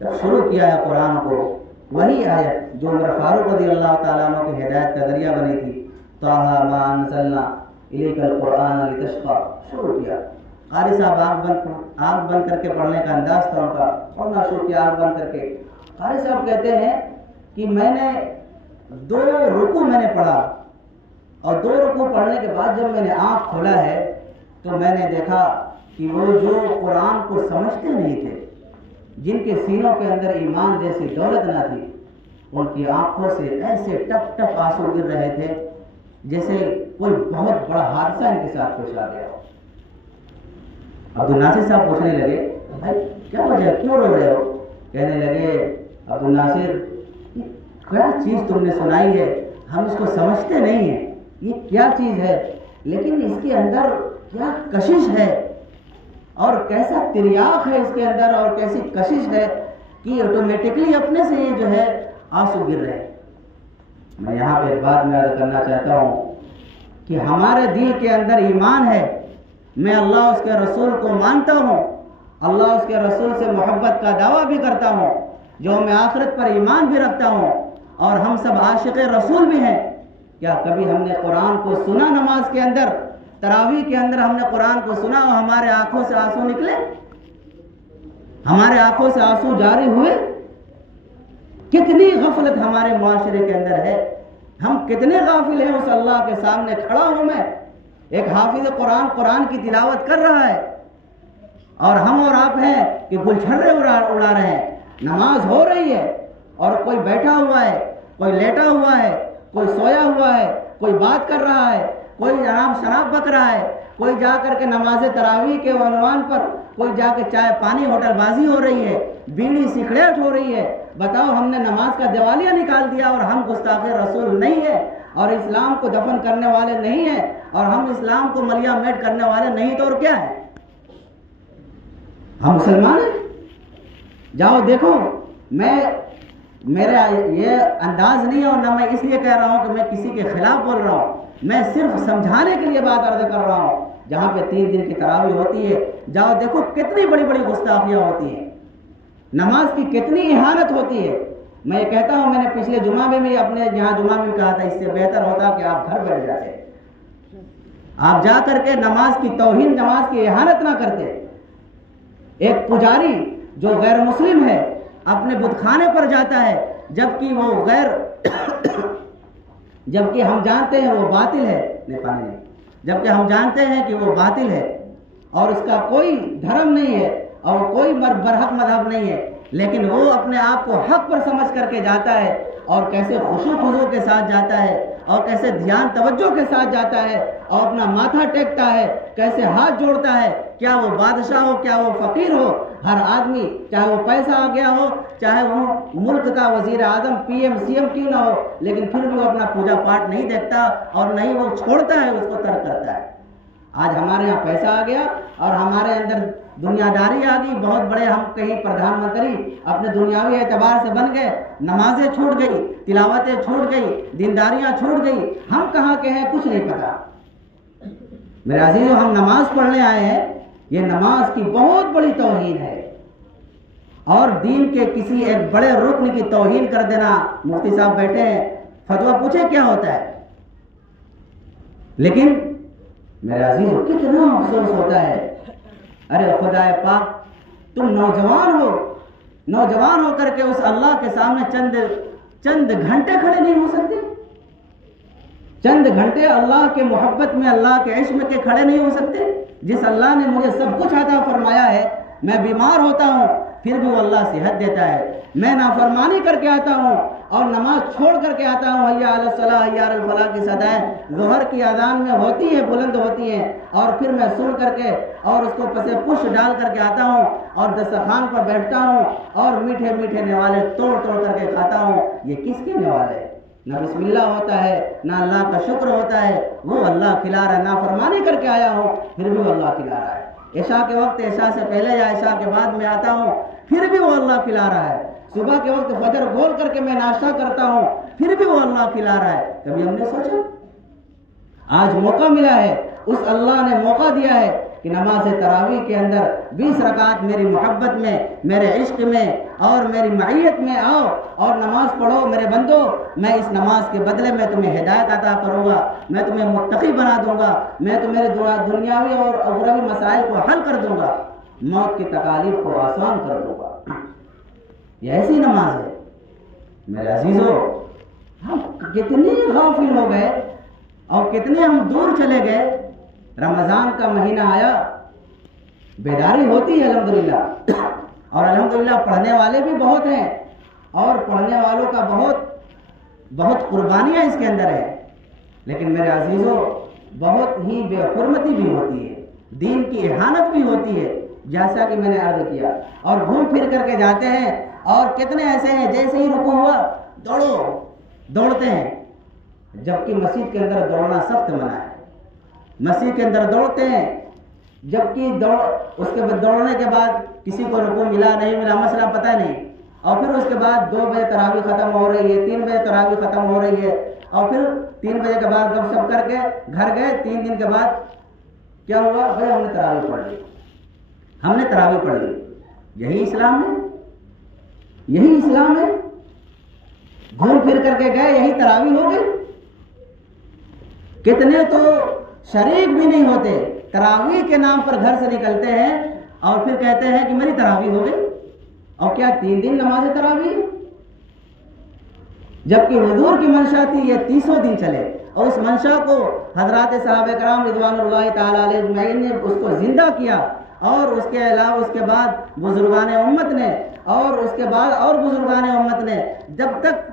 جب شروع کیا ہے قرآن کو، وہی آیت جو عمر فاروق رضی اللہ تعالیٰ عنہ کی ہدایت کا ذریعہ بنی تھی، طٰہٰ مَا أَنزَلْنَا إِلَيْكَ الْقُرْآنَ لِتَشْقَىٰ، شروع کیا۔ قاری صاحب آنکھ بند کر کے پڑھنے کا انداز تھا ان کا، پڑھنا شروع کیا آنکھ بند کر کے۔ قاری صاحب کہتے ہیں کہ میں نے 2 رکوع میں نے پڑھا، اور 2 رکوع پڑھنے کے بعد جب میں نے آنکھ کھولا ہے تو میں نے دیکھا کہ وہ جو قرآن کو سمجھتے نہیں تھے، جن کے سینوں کے اندر ایمان جیسی دولت نہ تھی، ان کی آنکھوں سے ایسے ٹپ ٹپ آنسو گر رہے تھے جیسے کوئی بہت بڑا حادثہ ان کے ساتھ پیش آ گیا ہو۔ عبد الناصر صاحب پوچھنے لگے بھائی کیا وجہ، کیوں رو رہے ہو؟ کہنے لگے عبد الناصر کیا چیز تم نے سنائی ہے، ہم اس کو سمجھتے نہیں ہیں، یہ کیا چیز ہے، لیکن اس کے اندر کیا کشش ہے اور کیسا تریاق ہے اس کے اندر اور کیسی کشش ہے کہ آٹومیٹکلی اپنے سے یہ جو ہے آنسو گر رہے ہیں۔ میں یہاں پہ ایک بات میں عرض کرنا چاہتا ہوں کہ ہمارے دل کے اندر ایمان ہے، میں اللہ اس کے رسول کو مانتا ہوں، اللہ اس کے رسول سے محبت کا دعویٰ بھی کرتا ہوں، جو میں آخرت پر ایمان بھی رکھتا ہوں، اور ہم سب عاشق رسول بھی ہیں۔ کیا کبھی ہم نے قرآن کو سنا نماز کے اندر، تراویح کے اندر ہم نے قرآن کو سنا اور ہمارے آنکھوں سے آنسو نکلے، ہمارے آنکھوں سے آنسو جاری ہوئے؟ کتنی غفلت ہمارے معاشرے کے اندر ہے، ہم کتنے غافل ہیں اس اللہ کے سامنے کھڑا ہوں میں، ایک حافظ قرآن کی تلاوت کر رہا ہے اور ہم اور آپ ہیں کہ گلچھرے اڑا رہے ہیں، نماز ہو رہی ہے اور کوئی بیٹھا ہوا ہے، کوئی لیٹا ہوا ہے، کوئی سویا ہوا ہے، کوئی بات کر رہا ہے، کوئی جناب شراب بک رہا ہے، کوئی جا کر کے نماز تراویح کے عنوان پر کوئی جا کے چائے پانی ہوٹل بازی ہو رہی ہے، بیڑی سگریٹ ہو رہی ہے۔ بتاؤ، ہم نے نماز کا دیوالیہ نکال دیا اور ہم گستاخ رسول نہیں ہیں اور اسلام کو دفن کرنے والے نہیں ہیں اور ہم اسلام کو ملیا میٹ کرنے والے نہیں تو اور کیا ہے؟ ہم مسلمان ہیں۔ جاؤ دیکھو، میرا یہ انداز نہیں ہے اور نہ میں اس لیے کہہ رہا ہوں کہ میں کسی کے خلاف بول رہا ہوں، میں صرف سمجھانے کے لیے بات عرض کر رہا ہوں۔ جہاں پہ 3 دن کی تراویح ہوتی ہے، جاؤ دیکھو کتنی بڑی بڑی گستاخیاں ہوتی ہیں، نماز کی کتنی اہانت ہوتی ہے۔ میں یہ کہتا ہوں، میں نے پچھلے جمعہ میں بھی اپنے یہاں جمعہ میں کہا تھا، اس سے بہتر ہوتا کہ آپ گھر بیٹھ جاتے، آپ جا کر کے نماز کی توہین، نماز کی اہانت نہ کرتے۔ ایک پجاری جو غیر مسلم ہے اپنے بت خانے پر جاتا ہے، جبکہ وہ جبکہ ہم جانتے ہیں وہ باطل ہے، جبکہ ہم جانتے ہیں کہ وہ باطل ہے اور اس کا کوئی دھرم نہیں ہے اور کوئی برحق مذہب نہیں ہے، لیکن وہ اپنے آپ کو حق پر سمجھ کر کے جاتا ہے اور کیسے خشوع خضوع کے ساتھ جاتا ہے اور کیسے دھیان توجہ کے ساتھ جاتا ہے اور اپنا ماتھا ٹیکتا ہے، کیسے ہاتھ جوڑتا ہے۔ کیا وہ بادشاہ ہو، کیا وہ فقیر ہو، ہر آدمی چاہے وہ پیسہ آ گیا ہو، چاہے وہ ملک کا وزیر اعظم PM CM کیوں نہ ہو، لیکن پھر بھی وہ اپنا پوجا پاٹ نہیں دیکھتا اور نہیں وہ چھوڑتا ہے، اس کو ترک کرتا ہے۔ آج ہمارے یہاں پیسہ آ گیا اور ہمارے اندر دنیا داری آ گئی، بہت بڑے ہم کہیں پردھان منتری اپنے دنیاوی اعتبار سے بن گئے، نمازیں چھوٹ گئی، تلاوتیں چھوٹ گئی، دینداریاں چھوٹ گئی، ہم کہاں کے ہیں کچھ نہیں پتا۔ میرے عزیزو، ہم نماز پڑھنے آئے ہیں، یہ نماز کی بہت بڑی توہین ہے اور دین کے کسی ایک بڑے رکن کی توہین کر دینا۔ مفتی صاحب بیٹھے ہیں، فتویٰ پوچھے کیا ہوتا ہے، لیکن میرے عزیزو کتنا افسوس ہوتا ہے۔ ارے خدا پاک، تم نوجوان ہو کر کے اس اللہ کے سامنے چند گھنٹے کھڑے نہیں ہو سکتے؟ چند گھنٹے اللہ کے محبت میں، اللہ کے عشق کے کھڑے نہیں ہو سکتے؟ جس اللہ نے مجھے سب کچھ عطا فرمایا ہے، میں بیمار ہوتا ہوں پھر بھی وہ اللہ صحت دیتا ہے، میں نافرمانی کر کے آتا ہوں اور نماز چھوڑ کر کے آتا ہوں، حی علی الصلاۃ حی علی الفلاح کی صدائیں ظہر کی اذان میں ہوتی ہے، بلند ہوتی ہیں، اور پھر میں سن کر کے اور اس کو پسے پش ڈال کر کے آتا ہوں اور دسترخوان پر بیٹھتا ہوں اور میٹھے میٹھے نوالے توڑ کر کے کھاتا ہوں۔ یہ کس کے نوالے؟ نہ بسم اللہ ہوتا ہے، نہ اللہ کا شکر ہوتا ہے، وہ اللہ کھلا رہا ہے۔ نافرمانی کر کے آیا ہوں پھر بھی وہ اللہ کھلا رہا ہے۔ عشاء کے وقت، عشاء سے پہلے یا عشاء کے بعد میں آتا ہوں پھر بھی وہ اللہ کھلا رہا ہے۔ صبح کے وقت فجر کھول کر کے میں ناشتہ کرتا ہوں پھر بھی وہ اللہ کھلا رہا ہے۔ کبھی ہم نے سوچا؟ آج موقع ملا ہے، اس اللہ نے موقع دیا ہے کہ نماز تراویح کے اندر 20 رکعت میری محبت میں، میرے عشق میں اور میری معیت میں آؤ اور نماز پڑھو میرے بندو۔ میں اس نماز کے بدلے میں تمہیں ہدایت عطا کروں گا، میں تمہیں متقی بنا دوں گا، میں تمہارے دنیاوی اور اخروی مسائل کو حل کر دوں گا، موت کی تکالیف کو آسان کر دوں گا۔ یہ ایسی نماز ہے۔ میرے عزیزو، ہم کتنے غافل ہو گئے اور کتنے ہم دور چلے گئے۔ رمضان کا مہینہ آیا، بیداری ہوتی ہے الحمدللہ، اور الحمدللہ پڑھنے والے بھی بہت ہیں اور پڑھنے والوں کا بہت قربانیاں اس کے اندر ہے، لیکن میرے عزیزو بہت ہی بے حرمتی بھی ہوتی ہے، دین کی اہانت بھی ہوتی ہے، جیسا کہ میں نے عرض کیا، اور گھوم پھر کر کے جاتے ہیں اور کتنے ایسے ہیں جیسے ہی رکوع ہوا دوڑتے ہیں، جبکہ مسجد کے اندر دوڑنا سخت منع ہے۔ مسجد کے اندر دوڑتے ہیں، جبکہ اس کے بعد دوڑنے کے بعد کسی کو رکوع ملا نہیں ملا مسئلہ پتہ نہیں، اور پھر اس کے بعد 2 بجے تراویح ختم ہو رہی ہے، 3 بجے تراویح ختم ہو رہی ہے، اور پھر 3 بجے کے بعد گپ شپ کر کے گھر گئے۔ 3 دن کے بعد کیا ہوا؟ بھائی ہم نے تراویح پڑھ لی، ہم نے تراویح پڑھ لی۔ یہی اسلام ہے؟ یہی اسلام ہے؟ گھوم پھر کر کے گئے، یہی تراویح ہو گئی؟ کتنے تو شریک بھی نہیں ہوتے، تراویح کے نام پر گھر سے نکلتے ہیں اور پھر کہتے ہیں کہ میری تراویح ہو گئی، اور کیا 3 دن نماز تراویح؟ جبکہ حضور کی منشا تھی یہ 30 دن چلے، اور اس منشا کو حضرات صحابہ کرام رضوان اللہ تعالی علیہ اجمعین نے اس کو زندہ کیا، اور اس کے علاوہ اس کے بعد بزرگان امت نے، اور اس کے بعد اور بزرگان امت نے، جب تک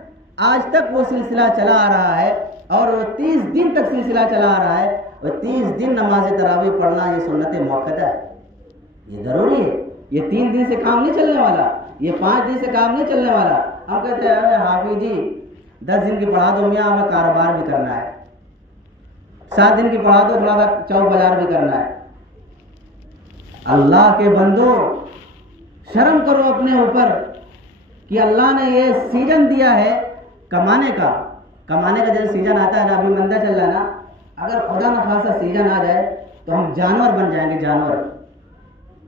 آج تک وہ سلسلہ چلا آ رہا ہے، اور وہ 30 دن تک سلسلہ چلا آ رہا ہے۔ وہ 30 دن نماز تراویح پڑھنا یہ سنت موقتہ ہے، یہ ضروری ہے۔ یہ 3 دن سے کام نہیں چلنے والا، یہ 5 دن سے کام نہیں چلنے والا۔ ہم کہتے ہیں حافظ جی 10 دن کی پڑھا دو، میاں ہمیں کاروبار بھی کرنا ہے، 7 دن کی پڑھا دو، تھوڑا سا چوک بازار بھی کرنا ہے۔ اللہ کے بندو شرم کرو اپنے اوپر کہ اللہ نے یہ سیزن دیا ہے کمانے کا جیسے سیزن آتا ہے نا، ابھی مندہ چل رہا ہے نا، اگر خدا نہ خاصا سیزن آ جائے تو ہم جانور بن جائیں گے، جانور۔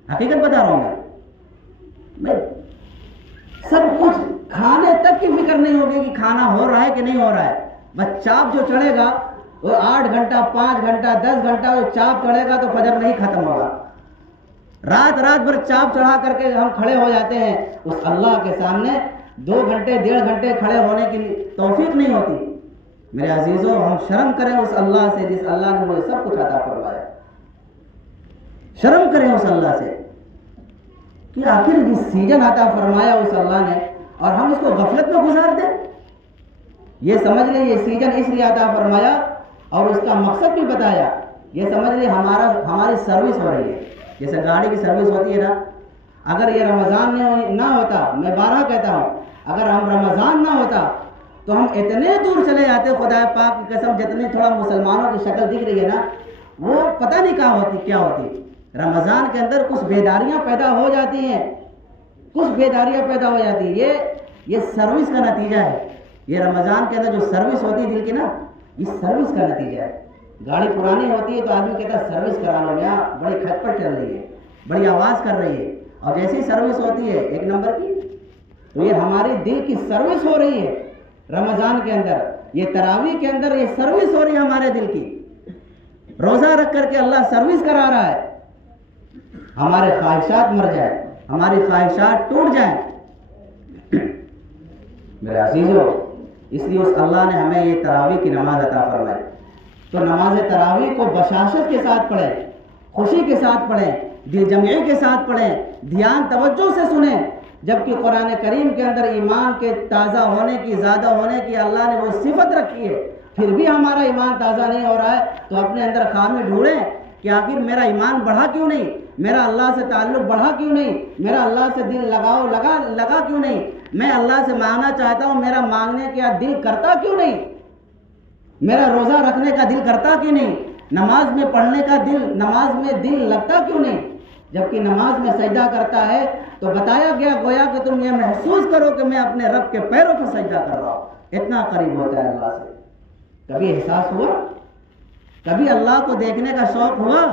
حقیقت بتا رہا ہوں میں سب کچھ کھانے تک کی فکر نہیں ہوگی کہ کھانا ہو رہا ہے کہ نہیں ہو رہا ہے۔ بس چاپ جو چڑھے گا وہ 8 گھنٹہ 5 گھنٹہ 10 گھنٹہ وہ چاپ چڑھے گا تو فجر نہیں ختم ہوگا۔ رات بھر چاپ چڑھا کر کے ہم کھڑے ہو جاتے ہیں، اس اللہ کے سامنے 2 گھنٹے 1.5 گھنٹے کھڑے ہونے کی توفیق نہیں ہوتی۔ میرے عزیزوں ہم شرم کریں اس اللہ سے جس اللہ نے مجھے سب کچھ عطا فرمایا، شرم کریں اس اللہ سے کہ آخر یہ سیزن عطا فرمایا اس اللہ نے اور ہم اس کو غفلت میں گزار دیں۔ یہ سمجھ لیں یہ سیزن اس لیے عطا فرمایا اور اس کا مقصد بھی بتایا۔ یہ سمجھ لیں ہماری سروس ہو رہی ہے، جیسے گاڑی کی سروس ہوتی ہے نا۔ اگر یہ رمضان نہ ہوتا، میں بارہ کہتا ہوں، اگر ہم رمضان نہ ہوتا تو ہم اتنے دور چلے جاتے، خدا پاک کی قسم جتنی تھوڑا مسلمانوں کی شکل دکھ رہی ہے نا وہ پتہ نہیں کہاں ہوتی کیا ہوتی۔ رمضان کے اندر کچھ بیداریاں پیدا ہو جاتی ہیں، کچھ بیداریاں پیدا ہو جاتی ہیں، یہ سروس کا نتیجہ ہے۔ یہ رمضان کے اندر جو سروس ہوتی ہے دل کی نا، یہ سروس کا نتیجہ ہے۔ گاڑی پرانی ہوتی ہے تو آدمی کہتا ہے سروس کرا لو، یہاں بڑی کھٹپٹ چل رہی ہے، بڑی آواز کر رہی ہے، اور جیسی سروس ہوتی ہے 1 نمبر کی، تو یہ ہماری دل کی سروس ہو رہی ہے۔ رمضان کے اندر یہ تراویح کے اندر یہ سروس ہو رہی ہے ہمارے دل کی، روزہ رکھ کر کے اللہ سروس کرا رہا ہے۔ ہمارے خواہشات مر جائیں، ہماری خواہشات ٹوٹ جائیں۔ میرے عزیزو اس لیے اس اللہ نے ہمیں یہ تراویح کی نماز عطا فرمائی، تو نماز تراویح کو بشاشت کے ساتھ پڑھیں، خوشی کے ساتھ پڑھیں، دل جمعی کے ساتھ پڑھیں، دھیان توجہ سے سنیں۔ جبکہ قرآن کریم کے اندر ایمان کے تازہ ہونے کی، زیادہ ہونے کی اللہ نے وہ صفت رکھی ہے، پھر بھی ہمارا ایمان تازہ نہیں ہو رہا ہے تو اپنے اندر خامی ڈھونڈیں کہ آخر میرا ایمان بڑھا کیوں نہیں، میرا اللہ سے تعلق بڑھا کیوں نہیں، میرا اللہ سے دل لگا کیوں نہیں، میں اللہ سے مانگنا چاہتا ہوں، میرا مانگنے کا دل کرتا کیوں نہیں، میرا روزہ رکھنے کا دل کرتا کیوں نہیں، نماز میں پڑھنے کا نماز میں دل لگتا کیوں نہیں۔ جبکہ نماز میں سجدہ کرتا ہے تو بتایا گیا گویا کہ تم یہ محسوس کرو کہ میں اپنے رب کے پیروں پر سجدہ کر رہا ہوں، اتنا قریب ہوتا ہے اللہ سے۔ کبھی احساس ہوا؟ کبھی اللہ کو دیکھنے کا شوق ہوا؟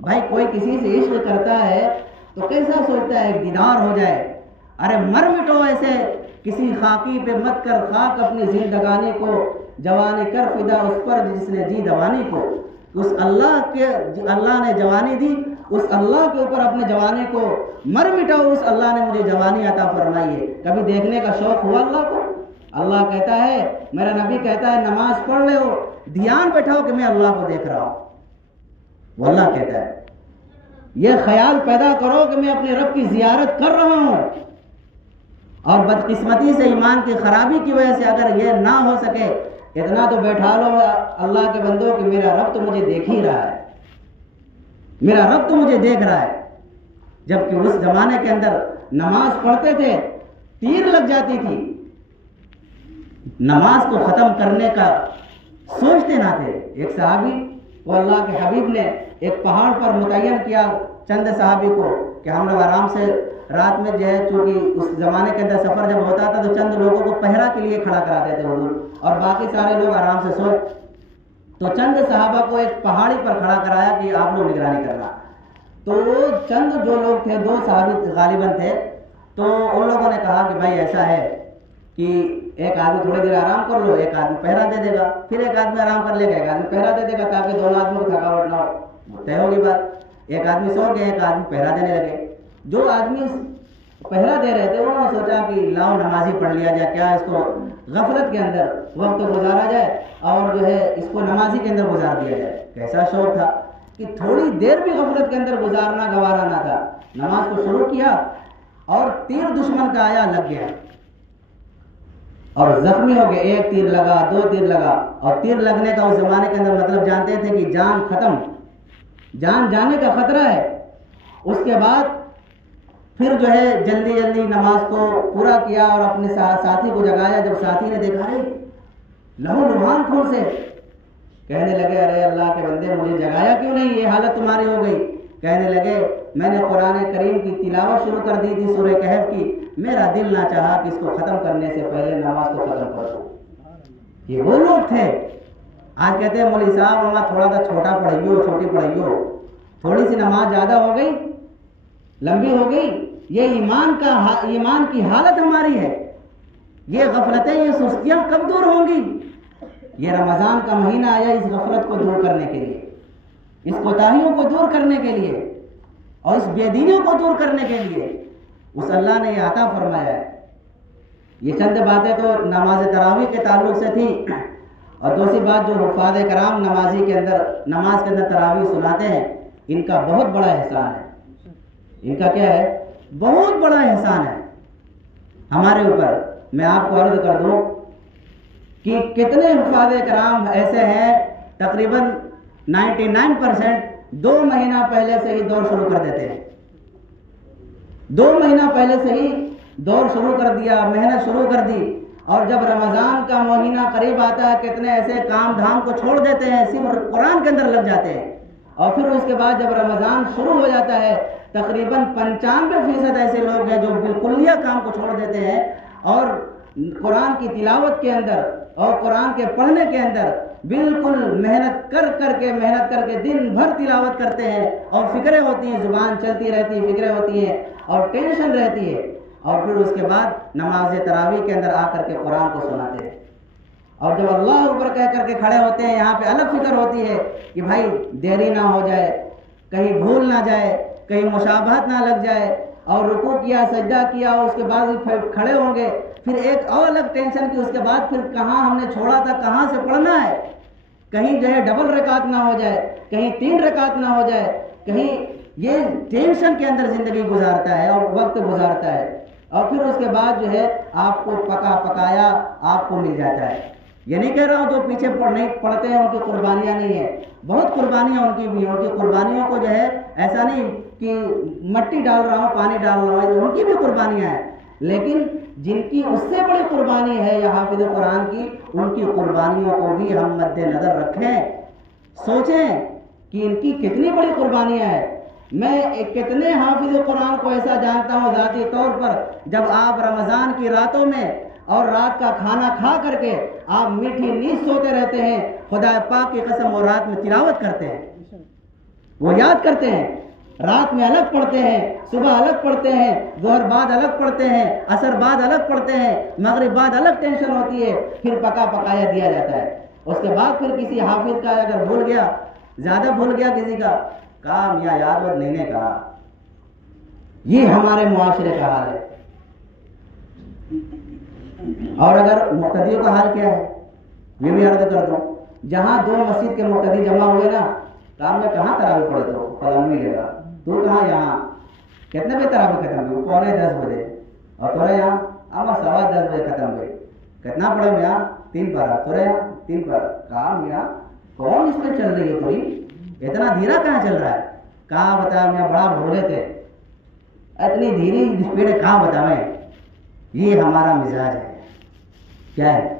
بھائی کوئی کسی سے عشق کرتا ہے تو کیسا سوچتا ہے دیدار ہو جائے، ارے مر مٹو ایسے کسی خاکی پہ مت کر خاک اپنی زندگانی کو، جوانی کر فدا اس پر جس نے دی دوانی کو۔ اس اللہ نے جوانی دی، اس اللہ کے اوپر اپنے جوانی کو مر مٹاؤ، اس اللہ نے مجھے جوانی عطا فرمائی ہے۔ کبھی دیکھنے کا شوق ہوا اللہ کو؟ اللہ کہتا ہے، میرا نبی کہتا ہے نماز پڑھ لے ہو، دھیان بیٹھاؤ کہ میں اللہ کو دیکھ رہا ہوں۔ وہ اللہ کہتا ہے یہ خیال پیدا کرو کہ میں اپنے رب کی زیارت کر رہا ہوں۔ اور بدقسمتی سے ایمان کی خرابی کی وجہ سے اگر یہ نہ ہو سکے، اتنا تو بیٹھا لو اللہ کے بندوں کہ میرا رب تو مجھے دیکھ ہی رہا ہے، میرا رب تو مجھے دیکھ رہا ہے۔ جبکہ اس زمانے کے اندر نماز پڑھتے تھے، تیر لگ جاتی تھی، نماز کو ختم کرنے کا سوچتے نہ تھے. ایک صحابی کو اللہ کے حبیب نے ایک پہاڑ پر متعین کیا چند صحابی کو کہ ہم لوگ آرام سے رات میں جو ہے، چونکہ اس زمانے کے اندر سفر جب ہوتا تھا تو چند لوگوں کو پہرا کے لیے کھڑا کراتے تھے حضور، اور باقی سارے لوگ آرام سے سوئے. تو چند صحابہ کو ایک پہاڑی پر کھڑا کرایا کہ آپ لوگ نگرانی کرنا. تو وہ چند جو لوگ تھے، 2 صحابی غالباً تھے، تو ان لوگوں نے کہا کہ بھائی ایسا ہے کہ ایک آدمی تھوڑی دیر آرام کر لو، ایک آدمی پہرا دے دے گا، پھر ایک آدمی آرام کر لے گا، ایک آدمی پہرا دے دے گا، تاکہ دونوں آدمیوں کو تھکاوٹ نہ ہو. طے ہوگی بات. ایک آدمی سو گئے، ایک آدمی پہرا دینے لگے. جو آدمی پہرا دے رہے تھے انہوں نے سوچا کہ لاؤ نمازی پڑھ لیا جائے، کیا اس کو غفلت کے اندر وقت گزارا جائے اور جو ہے اس کو نمازی کے اندر گزار دیا جائے. کیسا شوق تھا کہ تھوڑی دیر بھی غفلت کے اندر گزارنا گوارا نہ تھا. نماز کو شروع کیا اور تیر دشمن کا آیا، لگ گیا اور زخمی ہو گئے. 1 تیر لگا، 2 تیر لگا. اور تیر لگنے کا اس زمانے کے اندر مطلب جانتے تھے کہ جان ختم، جان جانے کا خطرہ ہے. اس کے بعد پھر جو ہے جلدی جلدی نماز کو پورا کیا اور اپنے ساتھی کو جگایا. جب ساتھی نے دیکھا لہو لہان خون سے، کہنے لگے ارے اللہ کے بندے مجھے جگایا کیوں نہیں، یہ حالت تمہاری ہو گئی. کہنے لگے میں نے قرآن کریم کی تلاوت شروع کر دی تھی سورہ کہف کی، میرا دل نہ چاہا کہ اس کو ختم کرنے سے پہلے نماز کو ختم کر دوں. یہ وہ لوگ تھے. آج کہتے ہیں مولوی صاحب ہمارا تھوڑا سا چھوٹا پڑھائیو، چھوٹی پڑھائیو، تھوڑی سی نماز زیادہ ہو گئی، لمبی ہو گئی. یہ ایمان کی حالت ہماری ہے. یہ غفلتیں، یہ سستیاں کب دور ہوں گی؟ یہ رمضان کا مہینہ آیا اس غفلت کو دور کرنے کے لیے، اس کوتاہیوں کو دور کرنے کے لیے اور اس بے دینیوں کو دور کرنے کے لیے. اس اللہ نے یہ عطا فرمایا ہے. یہ چند باتیں تو نماز تراویح کے تعلق سے تھی. اور دوسری بات، جو حفاظ کرام نماز کے اندر تراویح سناتے ہیں، ان کا بہت بڑا احسان ہے. ان کا کیا ہے؟ بہت بڑا احسان ہے ہمارے اوپر. میں آپ کو عرض کر دوں کہ کتنے حفاظ کرام ایسے ہیں، تقریباً 99% 2 مہینہ پہلے سے ہی دور شروع کر دیتے ہیں. 2 مہینہ پہلے سے ہی دور شروع کر دیا، محنت شروع کر دی. اور جب رمضان کا مہینہ قریب آتا ہے، کتنے ایسے کام دھام کو چھوڑ دیتے ہیں، صرف قرآن کے اندر لگ جاتے ہیں. اور پھر اس کے بعد جب رمضان شروع ہو جاتا ہے، تقریباً 95% ایسے لوگ ہیں جو بالکلیہ کام کو چھوڑ دیتے ہیں اور قرآن کی تلاوت کے اندر اور قرآن کے پڑھنے کے اندر بالکل محنت کر کے دن بھر تلاوت کرتے ہیں. اور فکریں ہوتی ہیں، زبان چلتی رہتی ہے، فکریں ہوتی ہیں اور ٹینشن رہتی ہے. اور پھر اس کے بعد نماز تراویح کے اندر آ کر کے قرآن کو سناتے ہیں. اور جب اللہ اکبر کہہ کر کے کھڑے ہوتے ہیں، یہاں پہ الگ فکر ہوتی ہے کہ بھائی دیری نہ ہو جائے، کہیں بھول نہ جائے، کہیں مشابہت نہ لگ جائے. اور رکوع کیا، سجدہ کیا، اور اس کے بعد پھر کھڑے ہوں گے، پھر ایک اور الگ ٹینشن کی اس کے بعد پھر کہاں ہم نے چھوڑا تھا، کہاں سے پڑھنا ہے، کہیں جو ہے ڈبل رکعت نہ ہو جائے، کہیں 3 رکعت نہ ہو جائے، کہیں یہ ٹینشن کے اندر زندگی گزارتا ہے اور وقت گزارتا ہے. اور پھر اس کے بعد جو ہے آپ کو پکا پکایا آپ کو مل جاتا ہے. یہ نہیں کہہ رہا ہوں جو پیچھے نہیں پڑھتے ہیں ان کی قربانیاں نہیں ہیں، بہت قربانیاں ان کی بھی. ان کی قربانیوں کو جو ہے ایسا نہیں کہ مٹی ڈال رہا ہوں، پانی ڈال رہا ہوں، ان کی بھی قربانیاں ہیں. لیکن جن کی اس سے بڑی قربانی ہے یا حافظ قرآن کی، ان کی قربانیوں کو بھی ہم مد نظر رکھیں، سوچیں کہ ان کی کتنی بڑی قربانیاں ہیں. میں کتنے حافظ قرآن کو ایسا جانتا ہوں ذاتی طور پر، جب آپ رمضان کی راتوں میں اور رات کا کھانا کھا کر کے آپ میٹھی نیند سوتے رہتے ہیں، خدا پاک کی قسم وہ رات میں تلاوت کرتے ہیں، وہ یاد کرتے ہیں. رات میں الگ پڑھتے ہیں، صبح الگ پڑھتے ہیں، ظہر بعد الگ پڑھتے ہیں، عصر بعد الگ پڑھتے ہیں، مغرب بعد الگ ٹینشن ہوتی ہے، پھر پکا پکایا دیا جاتا ہے. اس کے بعد پھر کسی حافظ کا اگر بھول گیا، زیادہ بھول گیا کسی کا کام یا یاد اور نہیں نے کہا. یہ ہمارے معاشرے کا حال ہے. اور اگر مقتدیوں کا حال کیا ہے یہ بھی عرض کر دوں. جہاں 2 مسجد کے مقتدی جمع ہوئے نا، کام میں کہاں تراویح پڑھے تو فلاں جگہ، تو کہاں یہاں کتنے بجے تراویح ختم ہوئی؟ 9:45 بجے. اور تھوڑے یہاں اما 10:15 بجے ختم ہوئی. کتنا پڑھے میں یہاں 3 پارا، تھوڑے یہاں 3 پارا. کام یہاں کون اس میں چل رہی ہے تھوڑی، اتنا دھیرا کہاں چل رہا ہے؟ کہاں بتا میں بڑا بھولے تھے، اتنی دھیری اسپیڈ کہاں بتاویں. یہ ہمارا مزاج ہے. کیا ہے؟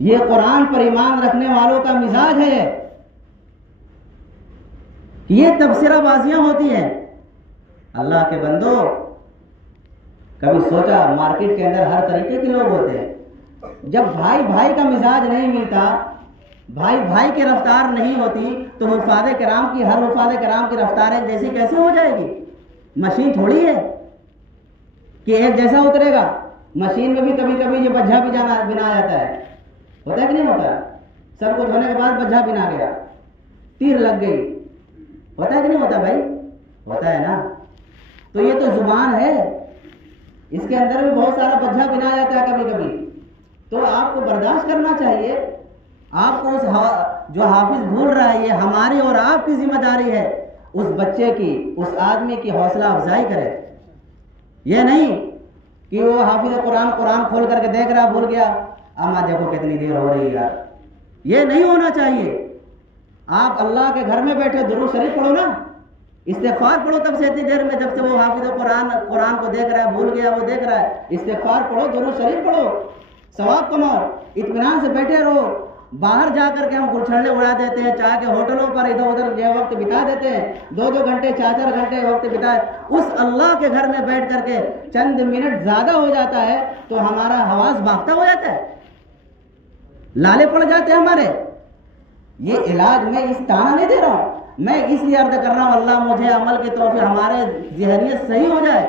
یہ قرآن پر ایمان رکھنے والوں کا مزاج ہے. یہ تبصرہ بازیاں ہوتی ہیں. اللہ کے بندو، کبھی سوچا مارکیٹ کے اندر ہر طریقے کے لوگ ہوتے ہیں. جب بھائی بھائی کا مزاج نہیں ملتا، بھائی بھائی کی رفتار نہیں ہوتی، تو حفاظ کرام کی ہر حفاظ کرام کی رفتار ایک جیسی کیسے ہو جائے گی؟ مشین تھوڑی ہے کہ ایک جیسا اترے گا. مشین میں بھی کبھی کبھی یہ بجھا بھی بنا جاتا ہے. ہوتا ہے کہ نہیں ہوتا؟ سب کچھ ہونے کے بعد بجھا بنا گیا، تیر لگ گئی. ہوتا ہے کہ نہیں ہوتا بھائی؟ ہوتا ہے نا. تو یہ تو زبان ہے، اس کے اندر بھی بہت سارا بجھا بنا جاتا ہے کبھی کبھی. تو آپ کو برداشت کرنا چاہیے. آپ کو جو حافظ بھول رہا ہے، یہ ہماری اور آپ کی ذمہ داری ہے. اس بچے کی، اس آدمی کی حوصلہ افزائی کرے. یہ نہیں کہ وہ حافظ قرآن کھول کر کے دیکھ رہا، بھول گیا، اما دیکھو کتنی دیر ہو رہی ہے یار. یہ نہیں ہونا چاہیے. آپ اللہ کے گھر میں بیٹھے درود شریف پڑھو نا، استغفار پڑھو. تب سے اتنی دیر میں جب سے وہ حافظ قرآن کو دیکھ رہا ہے، بھول گیا وہ دیکھ رہا ہے، استغفار پڑھو، درود شریف پڑھو، ثواب کماؤ. اطمینان سے بیٹھے رہو. باہر جا کر کے ہم گلچھڑے اڑا دیتے ہیں، چاہ کے ہوٹلوں پر ادھر ادھر یہ وقت بتا دیتے ہیں، 2 گھنٹے 4 گھنٹے وقت بتائے. اس اللہ کے گھر میں بیٹھ کر کے چند منٹ زیادہ ہو جاتا ہے تو ہمارا حواس باختہ ہو جاتا ہے، لالے پڑ جاتے ہیں ہمارے. یہ علاج میں اس طرح نہیں دے رہا ہوں، میں اس لیے عرض کر رہا ہوں اللہ مجھے عمل کی توفیق، ہمارے ذہنیت صحیح ہو جائے.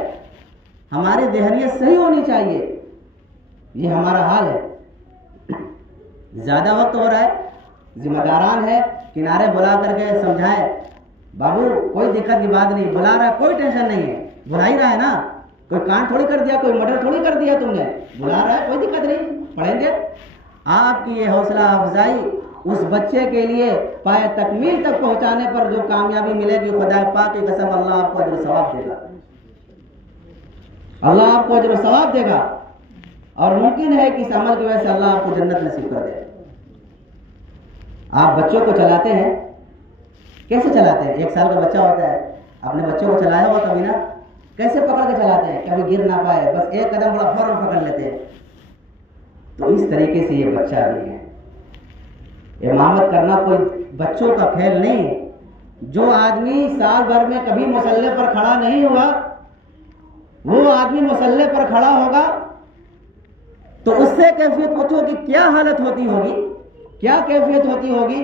ہماری ذہنیت صحیح ہونی چاہیے. یہ ہمارا حال ہے. زیادہ وقت ہو رہا ہے، ذمہ داران ہے، کنارے بلا کر کے سمجھائیں. بابو کوئی دقت کی بات نہیں، بلا رہا ہے کوئی ٹینشن نہیں ہے، بلا ہی رہا ہے نا، کوئی کان تھوڑی کر دیا، کوئی مرڈر تھوڑی کر دیا تم نے، بلا رہا ہے کوئی دقت نہیں، پڑھیں گے. آپ کی یہ حوصلہ افزائی اس بچے کے لیے پائے تکمیل تک پہنچانے پر جو کامیابی ملے گی، خدا پاک کی قسم اللہ آپ کو اجر و ثواب دے گا. اللہ آپ کو اجر و ثواب دے گا. اور ممکن ہے کہ اس عمل کی وجہ سے اللہ آپ کو جنت نصیب کر دے. آپ بچوں کو چلاتے ہیں، کیسے چلاتے ہیں؟ 1 سال کا بچہ ہوتا ہے، اپنے بچوں کو چلایا ہوا کبھی نا؟ کیسے پکڑ کے چلاتے ہیں؟ کبھی گر نہ پائے، بس ایک قدم بڑا فوراً پکڑ لیتے ہیں. تو اس طریقے سے یہ بچہ بھی ہے. امامت کرنا کوئی بچوں کا کھیل نہیں ہے. جو آدمی سال بھر میں کبھی مصلی پر کھڑا نہیں ہوا، وہ آدمی مصلی پر کھڑا ہوگا تو اس سے کیفیت پوچھو کہ کیا حالت ہوتی ہوگی، کیا کیفیت ہوتی ہوگی.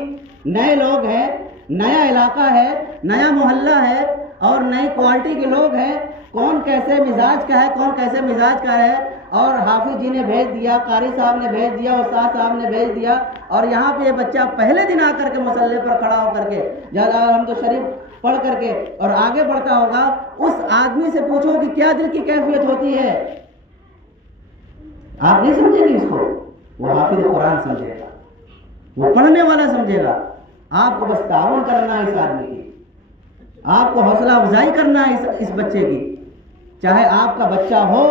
نئے لوگ ہیں، نیا علاقہ ہے، نیا محلہ ہے اور نئی کوالٹی کے لوگ ہیں. کون کیسے مزاج کا ہے، کون کیسے مزاج کا ہے. اور حافظ جی نے بھیج دیا، قاری صاحب نے بھیج دیا، استاد صاحب نے بھیج دیا، اور یہاں پہ یہ بچہ پہلے دن آ کر کے مصلی پر کھڑا ہو کر کے جب ہم تو شریف پڑھ کر کے اور آگے بڑھتا ہوگا. اس آدمی سے پوچھو کہ کیا دل کی کیفیت ہوتی ہے. آپ نہیں سمجھیں گے اس کو، وہ حافظ قرآن سمجھے گا، وہ پڑھنے والا سمجھے گا. آپ کو بس تعاون کرنا ہے اس آدمی کی، آپ کو حوصلہ افزائی کرنا ہے اس بچے کی. چاہے آپ کا بچہ ہو،